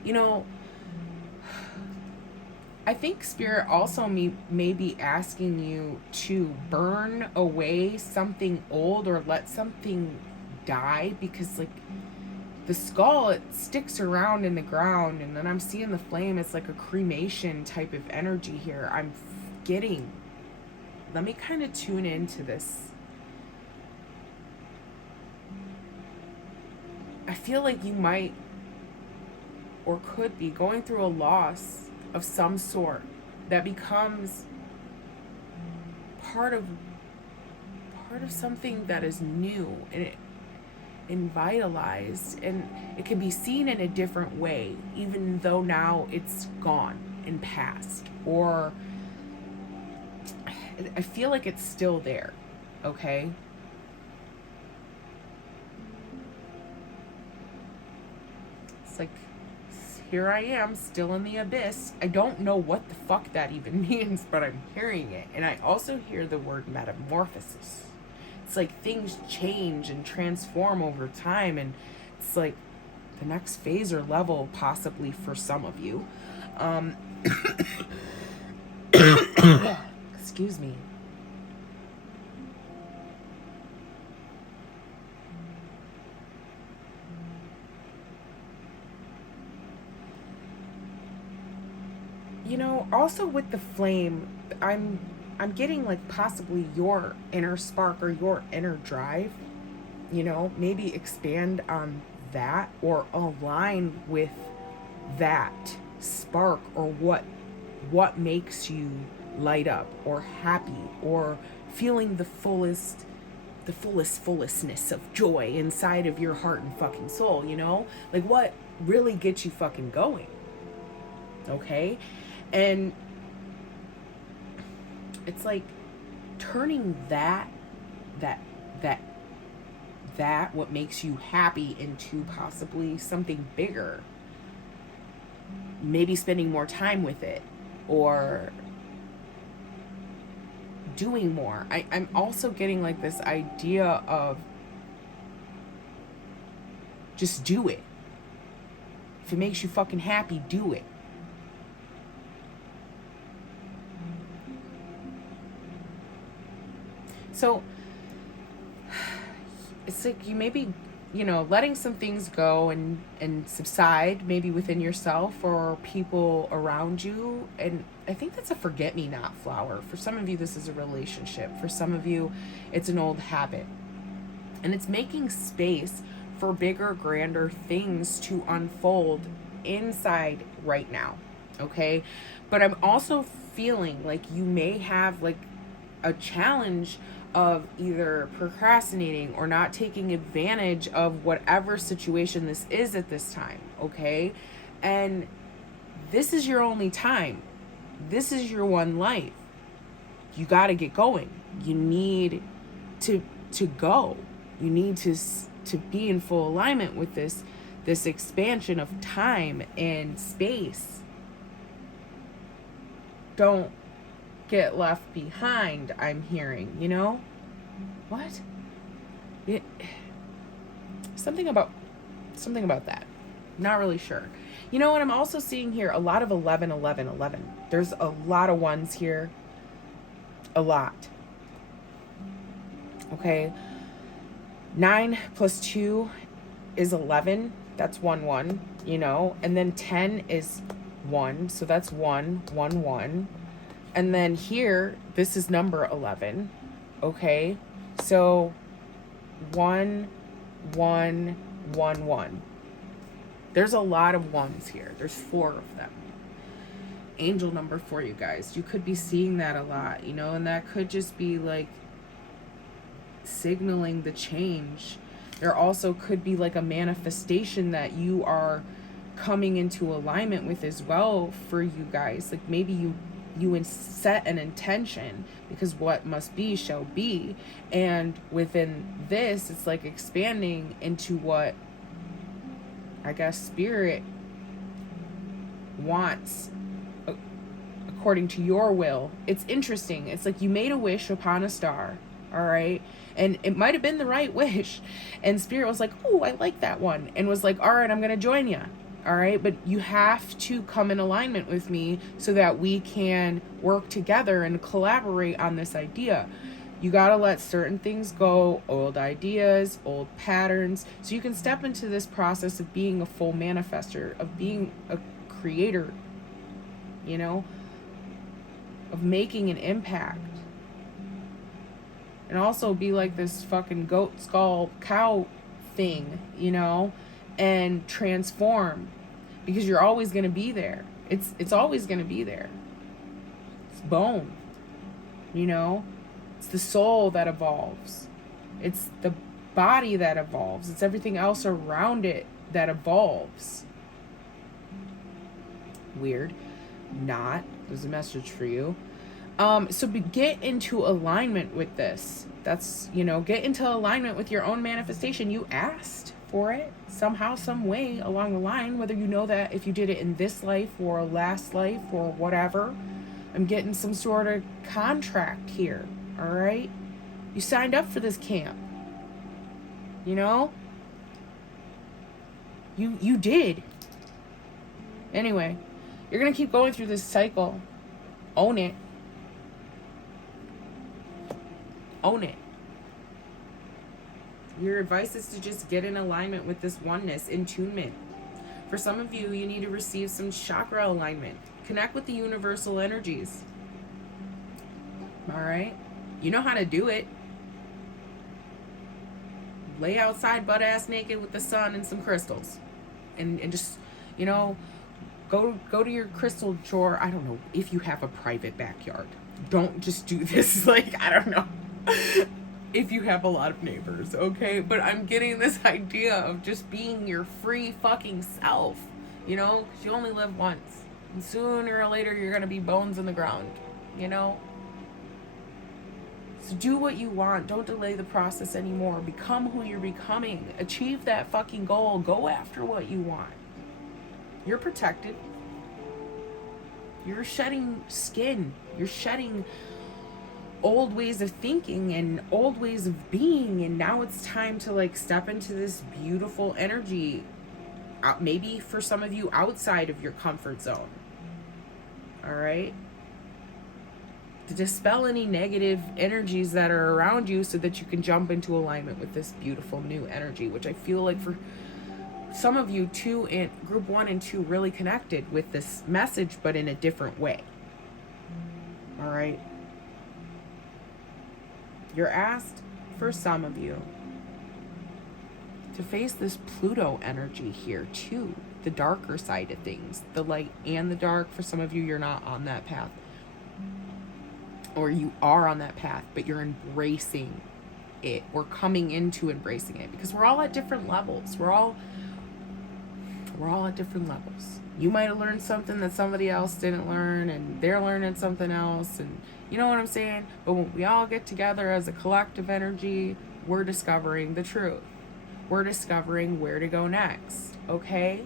You know, I think Spirit also may be asking you to burn away something old or let something die, because like the skull, it sticks around in the ground, and then I'm seeing the flame. It's like a cremation type of energy here. I'm getting. Let me kind of tune into this. I feel like you might or could be going through a loss of some sort that becomes part of something that is new and vitalized, and it can be seen in a different way, even though now it's gone and passed. Or I feel like it's still there, okay? It's like, here I am, still in the abyss. I don't know what the fuck that even means, but I'm hearing it. And I also hear the word metamorphosis. It's like things change and transform over time, and it's like the next phase or level possibly for some of you. Excuse me. You know, also with the flame, I'm I'm getting like possibly your inner spark or your inner drive, maybe expand on that or align with that spark, or what makes you light up or happy or feeling the fullestness of joy inside of your heart and fucking soul, like what really gets you fucking going. Okay? And it's like turning that what makes you happy into possibly something bigger. Maybe spending more time with it or doing more. I'm also getting like this idea of just do it. If it makes you fucking happy, do it. So it's like you maybe, letting some things go and subside maybe within yourself or people around you. And I think that's a forget-me-not flower. For some of you, this is a relationship. For some of you, it's an old habit. And it's making space for bigger, grander things to unfold inside right now. Okay? But I'm also feeling like you may have like a challenge of either procrastinating or not taking advantage of whatever situation this is at this time, okay? And this is your only time. This is your one life. You got to get going. You need to go. You need to be in full alignment with this expansion of time and space. Don't get left behind, I'm hearing, What? Something about that. Not really sure. You know what I'm also seeing here? A lot of 11, 11, 11. There's a lot of ones here. A lot. Okay. 9 plus 2 is 11. That's 1, 1, And then 10 is 1. So that's 1, 1, 1. And then here, this is number 11, okay? So 1, 1, 1, 1. There's a lot of ones here. There's 4 of them. Angel number for you guys. You could be seeing that a lot, and that could just be like signaling the change. There also could be like a manifestation that you are coming into alignment with as well for you guys. Like maybe you set an intention, because what must be shall be. And within this, it's like expanding into what I guess spirit wants according to your will. It's interesting. It's like you made a wish upon a star, all right? And it might have been the right wish. And spirit was like, oh, I like that one. And was like, all right, I'm going to join you. All right, but you have to come in alignment with me so that we can work together and collaborate on this idea. You got to let certain things go, old ideas, old patterns, so you can step into this process of being a full manifester, of being a creator, of making an impact. And also be like this fucking goat skull cow thing, and transform, because you're always going to be there. It's always going to be there. It's bone, it's the soul that evolves. It's the body that evolves. It's everything else around it that evolves. Weird. Not. There's a message for you. So get into alignment with this. That's, get into alignment with your own manifestation. You asked for it somehow, some way along the line, whether you know that if you did it in this life or last life or whatever. I'm getting some sort of contract here, all right? You signed up for this camp, You did. Anyway, you're going to keep going through this cycle. Own it. Own it. Your advice is to just get in alignment with this oneness, in tunement. For some of you, you need to receive some chakra alignment. Connect with the universal energies. All right? You know how to do it. Lay outside butt ass naked with the sun and some crystals. And just, you know, go to your crystal drawer. I don't know if you have a private backyard. Don't just do this like, I don't know. If you have a lot of neighbors, okay? But I'm getting this idea of just being your free fucking self, you know? 'Cause you only live once. And sooner or later, you're gonna be bones in the ground, you know? So do what you want. Don't delay the process anymore. Become who you're becoming. Achieve that fucking goal. Go after what you want. You're protected. You're shedding skin. You're shedding old ways of thinking and old ways of being, and now it's time to like step into this beautiful energy, maybe for some of you outside of your comfort zone. All right, to dispel any negative energies that are around you so that you can jump into alignment with this beautiful new energy, which I feel like for some of you, two in group 1 and 2 really connected with this message, but in a different way. All right, you're asked, for some of you, to face this Pluto energy here too, the darker side of things, the light and the dark. For some of you, you're not on that path, or you are on that path, but you're embracing it, or coming into embracing it, because we're all at different levels. We're all at different levels. You might have learned something that somebody else didn't learn, and they're learning something else, and you know what I'm saying? But when we all get together as a collective energy, we're discovering the truth. We're discovering where to go next, okay?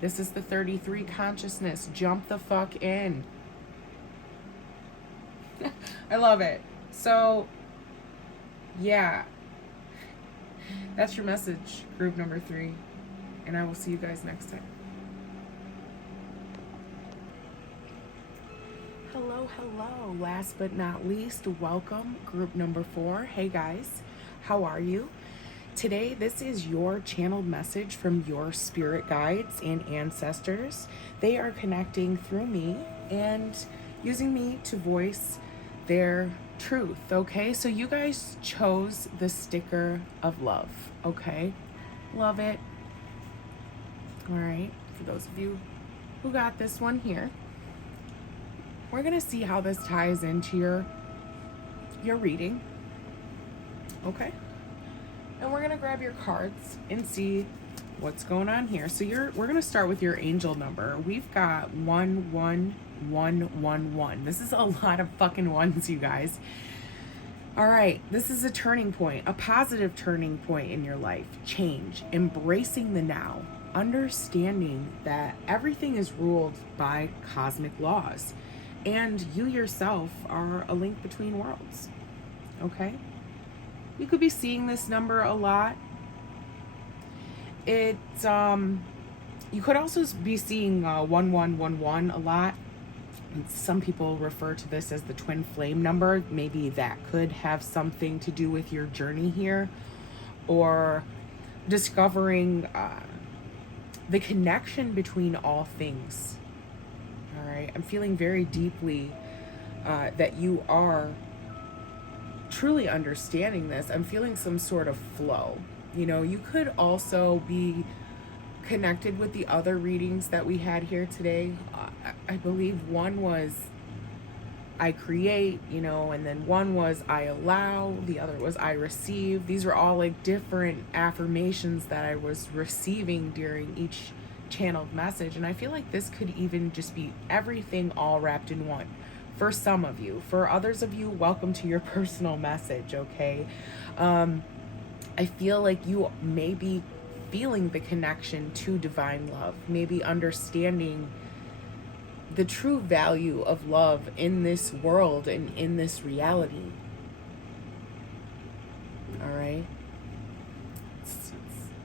This is the 33 consciousness. Jump the fuck in. I love it. So, yeah. That's your message, group number 3. And I will see you guys next time. Hello. Last but not least, welcome, group number 4. Hey guys, how are you? Today, this is your channeled message from your spirit guides and ancestors. They are connecting through me and using me to voice their truth, okay? So you guys chose the sticker of love, okay? Love it. All right, for those of you who got this one here, we're gonna see how this ties into your reading, okay? And we're gonna grab your cards and see what's going on here. So we're gonna start with your angel number. We've got 11111. This is a lot of fucking ones, you guys. All right, this is a turning point, a positive turning point in your life. Change, embracing the now, understanding that everything is ruled by cosmic laws, and you yourself are a link between worlds, okay? You could be seeing this number a lot. You could also be seeing 1111 a lot. And some people refer to this as the twin flame number. Maybe that could have something to do with your journey here, or discovering the connection between all things. All right, I'm feeling very deeply that you are truly understanding this. I'm feeling some sort of flow. You know, you could also be connected with the other readings that we had here today. I believe one was I create, you know, and then one was I allow, the other was I receive. These were all like different affirmations that I was receiving during each channeled message. And I feel like this could even just be everything all wrapped in one. For some of you. For others of you, welcome to your personal message, okay? I feel like you may be feeling the connection to divine love, maybe understanding the true value of love in this world and in this reality. All right? It's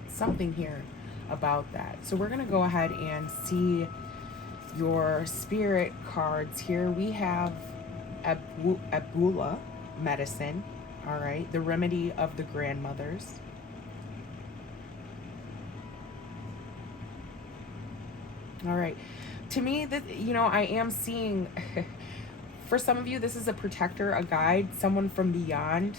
something here about that. So we're going to go ahead and see your spirit cards here. We have Abula medicine. All right, the remedy of the grandmothers. All right, to me, that, you know, I am seeing For some of you, this is a protector, a guide, someone from beyond.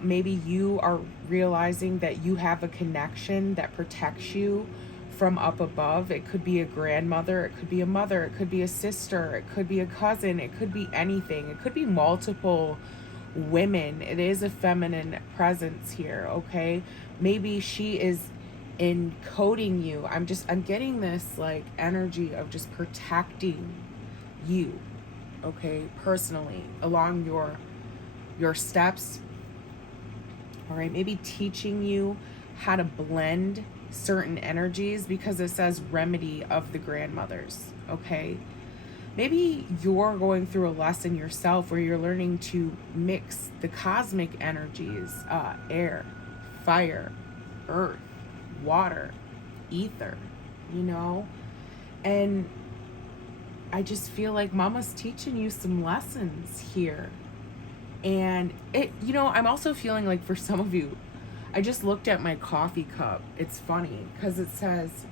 Maybe you are realizing that you have a connection that protects you from up above. It could be a grandmother, it could be a mother, it could be a sister, it could be a cousin, it could be anything. It could be multiple women. It is a feminine presence here, okay? Maybe she is encoding you. I'm getting this like energy of just protecting you, okay, personally along your steps. All right, maybe teaching you how to blend certain energies, because it says remedy of the grandmothers, okay? Maybe you're going through a lesson yourself where you're learning to mix the cosmic energies, air, fire, earth, water, ether, you know? And I just feel like Mama's teaching you some lessons here. And it, you know, I'm also feeling like for some of you, I just looked at my coffee cup. It's funny because it says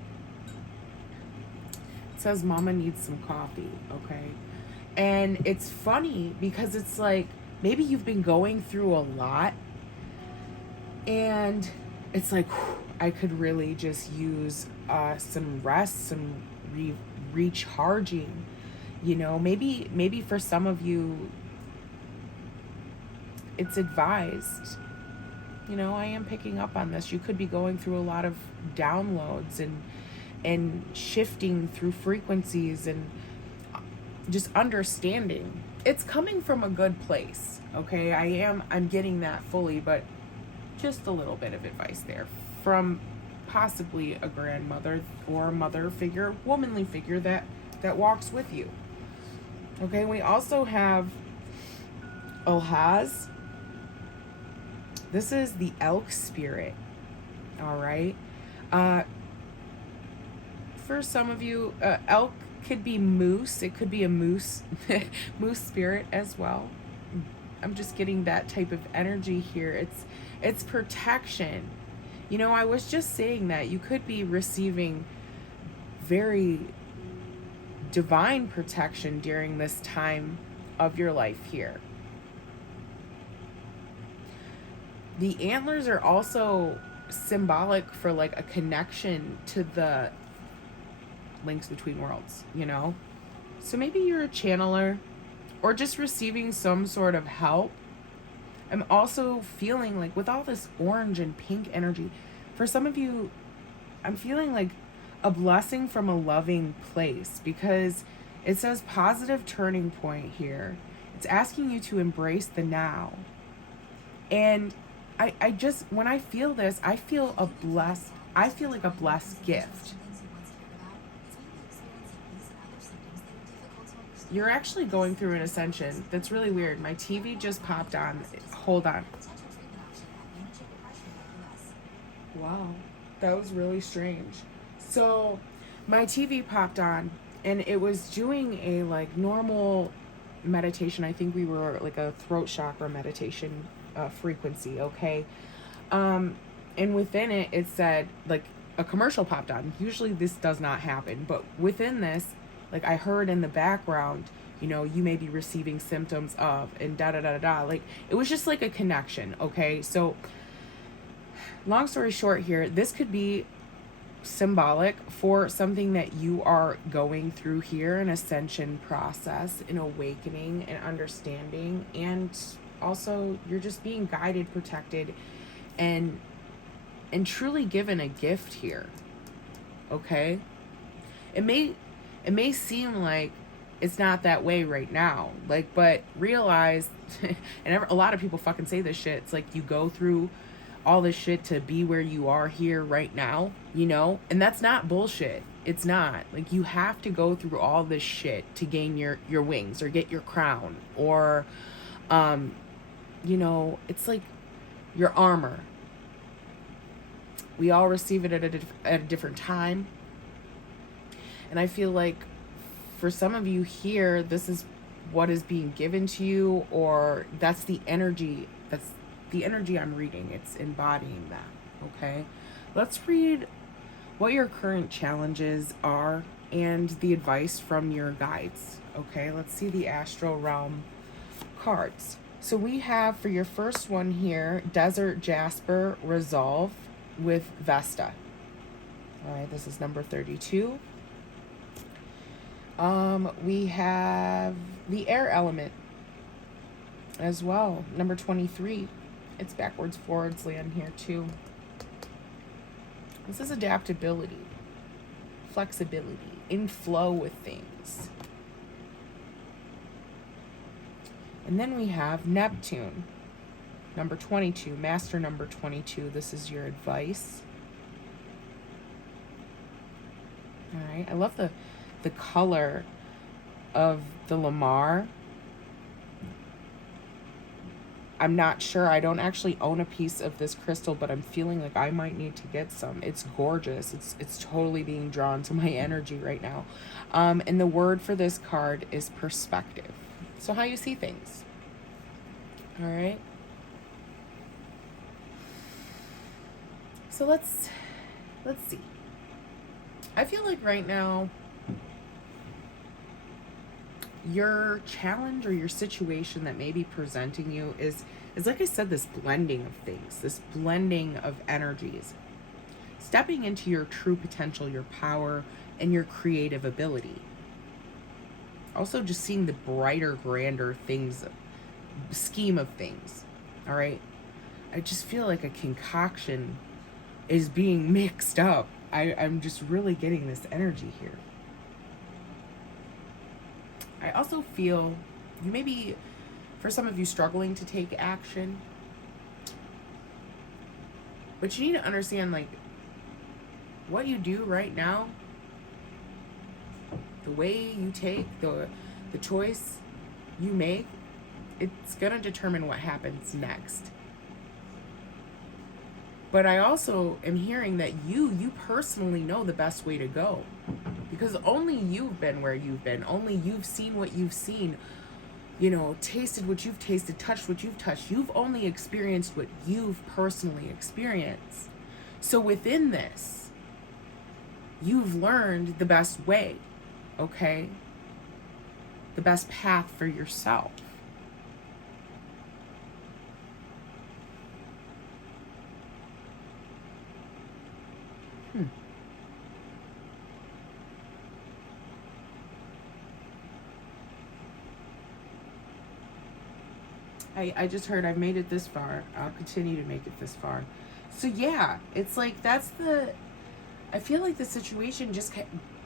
Mama needs some coffee, okay? And it's funny because it's like maybe you've been going through a lot and it's like, whew, I could really just use some rest, some recharging, you know? Maybe for some of you, it's advised. You know, I am picking up on this. You could be going through a lot of downloads and shifting through frequencies and just understanding. It's coming from a good place, okay? I'm getting that fully, but just a little bit of advice there from possibly a grandmother or a mother figure, womanly figure that walks with you. Okay, we also have Ohaz. This is the elk spirit, all right? For some of you, elk could be moose. It could be a moose, moose spirit as well. I'm just getting that type of energy here. It's protection. You know, I was just saying that you could be receiving very divine protection during this time of your life here. The antlers are also symbolic for like a connection to the links between worlds, you know? So maybe you're a channeler or just receiving some sort of help. I'm also feeling like with all this orange and pink energy, for some of you, I'm feeling like a blessing from a loving place because it says positive turning point here. It's asking you to embrace the now. And I just, when I feel this, I feel like a blessed gift. You're actually going through an ascension. That's really weird. My TV just popped on. Hold on. Wow, that was really strange. So my TV popped on and it was doing a like normal meditation. I think we were like a throat chakra meditation frequency, okay? And within it, it said like a commercial popped on. Usually this does not happen, but within this, like I heard in the background, you know, you may be receiving symptoms of and da da da da. Like it was just like a connection, okay? So long story short here, this could be symbolic for something that you are going through here, an ascension process, an awakening, an understanding, and also you're just being guided, protected, and truly given a gift here, okay? It may seem like it's not that way right now, like, but realize, and a lot of people fucking say this shit, it's like you go through all this shit to be where you are here right now, you know? And that's not bullshit. It's not. Like, you have to go through all this shit to gain your wings or get your crown or, you know, it's like your armor. We all receive it at a different time. And I feel like for some of you here, this is what is being given to you, or that's the energy I'm reading. It's embodying that, okay? Let's read what your current challenges are and the advice from your guides. Okay, let's see the astral realm cards. So we have for your first one here, Desert Jasper Resolve with Vesta. All right, this is number 32. We have the air element as well, number 23. It's backwards, forwards land here too. This is adaptability, flexibility, in flow with things. And then we have Neptune, number 22, master number 22. This is your advice. All right, I love the color of the Lamar. I'm not sure. I don't actually own a piece of this crystal, but I'm feeling like I might need to get some. It's gorgeous. It's totally being drawn to my energy right now. And the word for this card is perspective. So how you see things. All right. So let's see. I feel like right now your challenge or your situation that may be presenting you is like I said, this blending of things, this blending of energies, stepping into your true potential, your power, and your creative ability. Also just seeing the brighter, grander things, scheme of things. All right. I just feel like a concoction is being mixed up. I'm just really getting this energy here. I also feel you may be, for some of you, struggling to take action. But you need to understand, like, what you do right now, the way you take, the choice you make, it's going to determine what happens next. But I also am hearing that you personally know the best way to go. Because only you've been where you've been. Only you've seen what you've seen. You know, tasted what you've tasted, touched what you've touched. You've only experienced what you've personally experienced. So within this, you've learned the best way, okay? The best path for yourself. I just heard I've made it this far. I'll continue to make it this far. So yeah, it's like I feel like the situation, just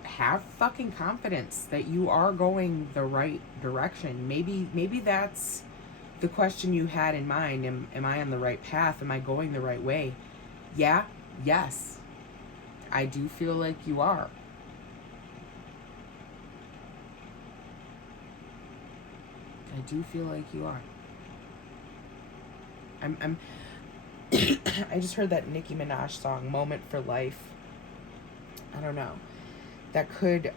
have fucking confidence that you are going the right direction. Maybe that's the question you had in mind. Am I on the right path? Am I going the right way? Yeah, yes. I do feel like you are. I do feel like you are. I'm I just heard that Nicki Minaj song, Moment for Life. I don't know. That could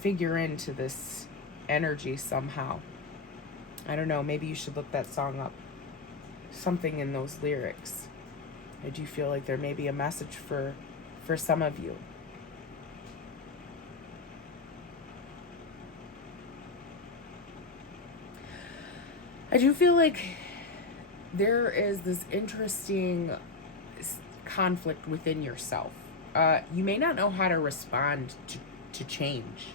figure into this energy somehow. I don't know. Maybe you should look that song up. Something in those lyrics. I do feel like there may be a message for some of you. I do feel like there is this interesting conflict within yourself. You may not know how to respond to change,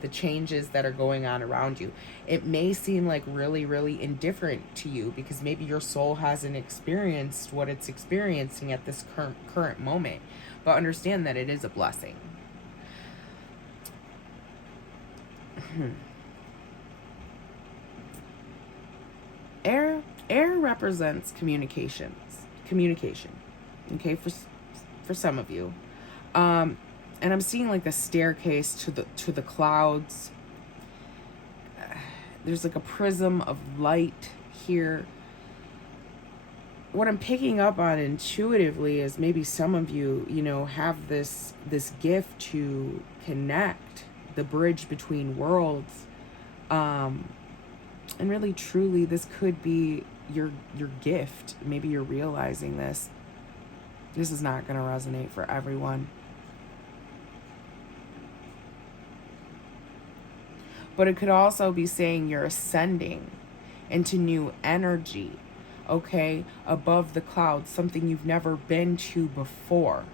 the changes that are going on around you. It may seem like really, really indifferent to you because maybe your soul hasn't experienced what it's experiencing at this current moment. But understand that it is a blessing. Air represents communication, okay, for some of you. And I'm seeing like the staircase to the clouds. There's like a prism of light here. What I'm picking up on intuitively is maybe some of you, have this gift to connect the bridge between worlds. And really, truly, this could be your gift. Maybe you're realizing this. This is not going to resonate for everyone. But it could also be saying you're ascending into new energy, okay, above the clouds, something you've never been to before.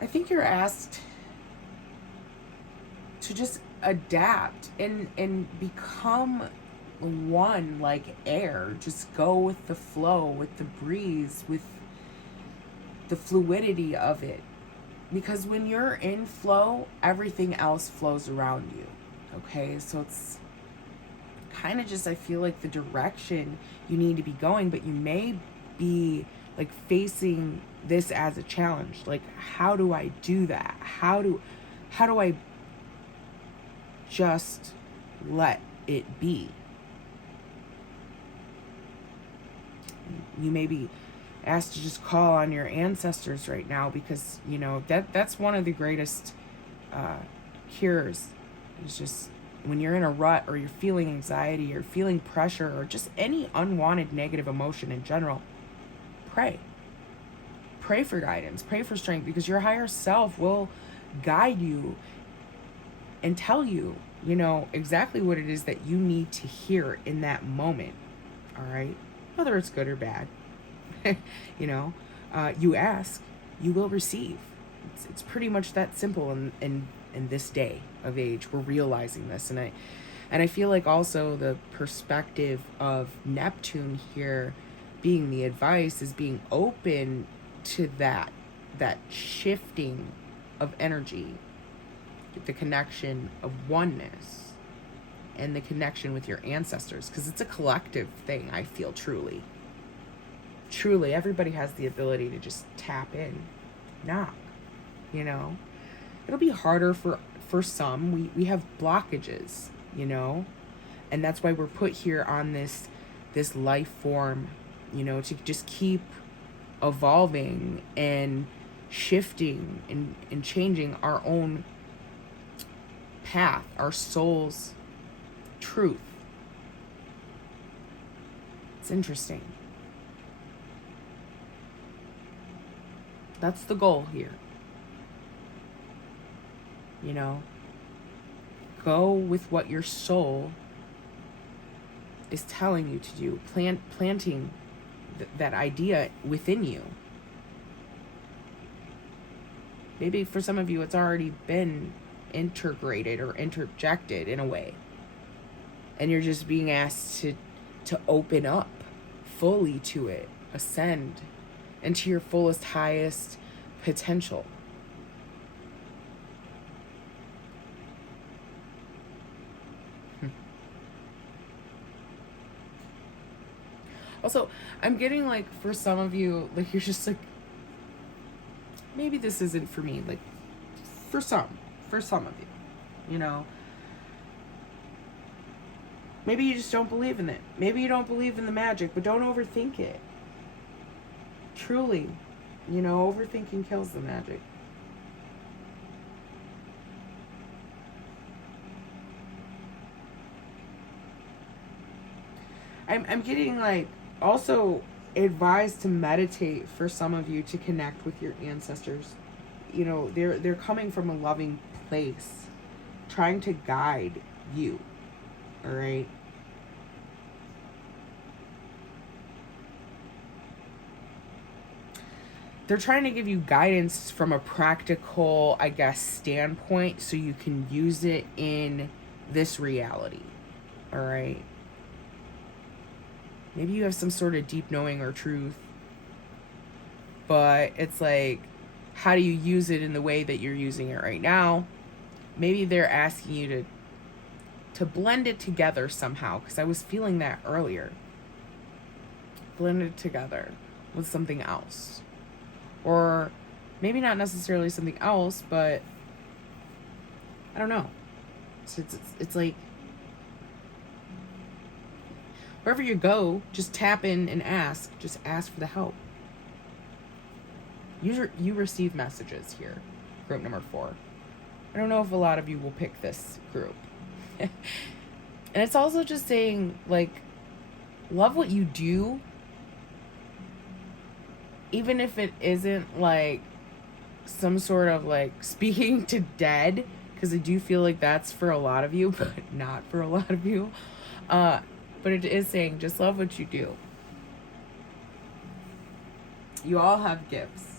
I think you're asked to just adapt and become one, like air. Just go with the flow, with the breeze, with the fluidity of it. Because when you're in flow, everything else flows around you. Okay? So it's kind of just, I feel like, the direction you need to be going, but you may be like facing this as a challenge. Like, how do I do that? How do I just let it be? You may be asked to just call on your ancestors right now, because you know that's one of the greatest cures. It's just when you're in a rut, or you're feeling anxiety, or feeling pressure, or just any unwanted negative emotion in general, pray for guidance, pray for strength, because your higher self will guide you and tell you, you know, exactly what it is that you need to hear in that moment. All right, whether it's good or bad. You know, you ask, you will receive. It's pretty much that simple. In this day of age, we're realizing this, and I feel like also the perspective of Neptune here being the advice is being open to that shifting of energy, the connection of oneness, and the connection with your ancestors, because it's a collective thing. I feel truly everybody has the ability to just tap in, knock, you know. It'll be harder for some. We have blockages, you know, and that's why we're put here on this life form, you know, to just keep evolving and shifting and changing our own path, our soul's truth. It's interesting. That's the goal here. You know, go with what your soul is telling you to do. Planting that idea within you. Maybe for some of you, it's already been integrated or interjected in a way, and you're just being asked to open up fully to it, ascend into your fullest, highest potential. Also, I'm getting like, for some of you, like, you're just like, maybe this isn't for me. Like, for some of you, you know, maybe you just don't believe in it. Maybe you don't believe in the magic, but don't overthink it. Truly, you know, overthinking kills the magic. I'm getting like, also advised to meditate for some of you, to connect with your ancestors. You know, they're coming from a loving place, trying to guide you. All right. They're trying to give you guidance from a practical, I guess, standpoint, so you can use it in this reality. All right. Maybe you have some sort of deep knowing or truth, but it's like, how do you use it in the way that you're using it right now? Maybe they're asking you to blend it together somehow, because I was feeling that earlier. Blend it together with something else. Or maybe not necessarily something else, but I don't know. So it's like, wherever you go, just tap in and ask. Just ask for the help. You receive messages here. Group number 4. I don't know if a lot of you will pick this group. And it's also just saying, like, love what you do, even if it isn't like some sort of like speaking to dead, because I do feel like that's for a lot of you, but not for a lot of you. But it is saying just love what you do. You all have gifts.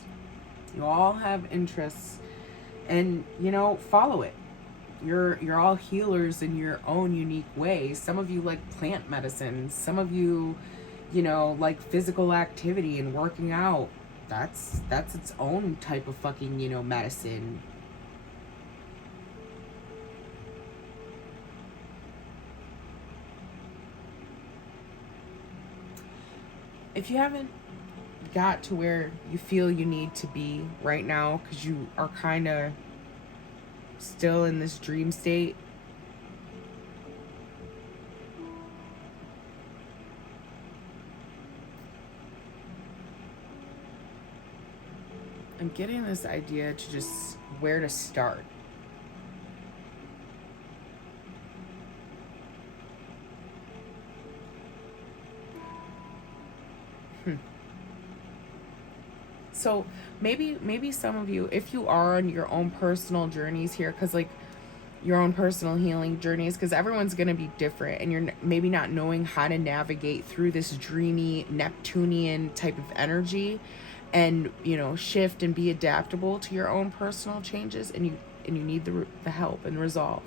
You all have interests, and you know, follow it. You're all healers in your own unique way. Some of you like plant medicine. Some of you, you know, like physical activity and working out. That's its own type of fucking, you know, medicine. If you haven't got to where you feel you need to be right now, because you are kind of still in this dream state, I'm getting this idea to just where to start. So maybe some of you, if you are on your own personal journeys here, because like your own personal healing journeys, because everyone's going to be different, and you're maybe not knowing how to navigate through this dreamy Neptunian type of energy, and you know, shift and be adaptable to your own personal changes, and you need the help and resolve.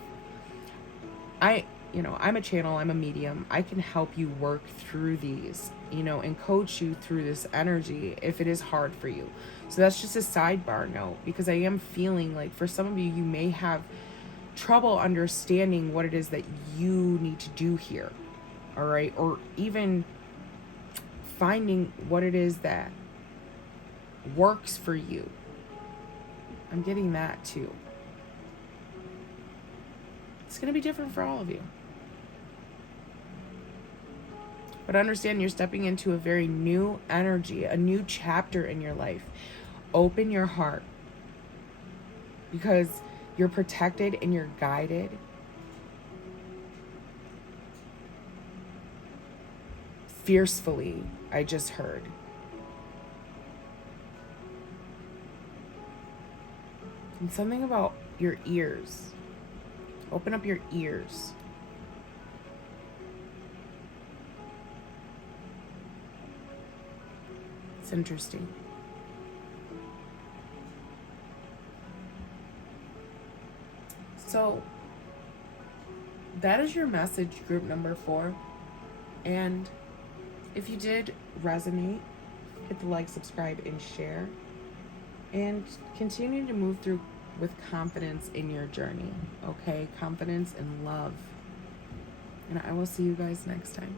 You know, I'm a channel, I'm a medium. I can help you work through these, you know, and coach you through this energy if it is hard for you. So that's just a sidebar note, because I am feeling like for some of you, you may have trouble understanding what it is that you need to do here. All right. Or even finding what it is that works for you. I'm getting that too. It's going to be different for all of you. But understand you're stepping into a very new energy, a new chapter in your life. Open your heart, because you're protected and you're guided. Fiercely, I just heard. And something about your ears. Open up your ears. It's interesting. So that is your message, group number 4. And if you did resonate, hit the like, subscribe, and share. And continue to move through with confidence in your journey. Okay? Confidence and love. And I will see you guys next time.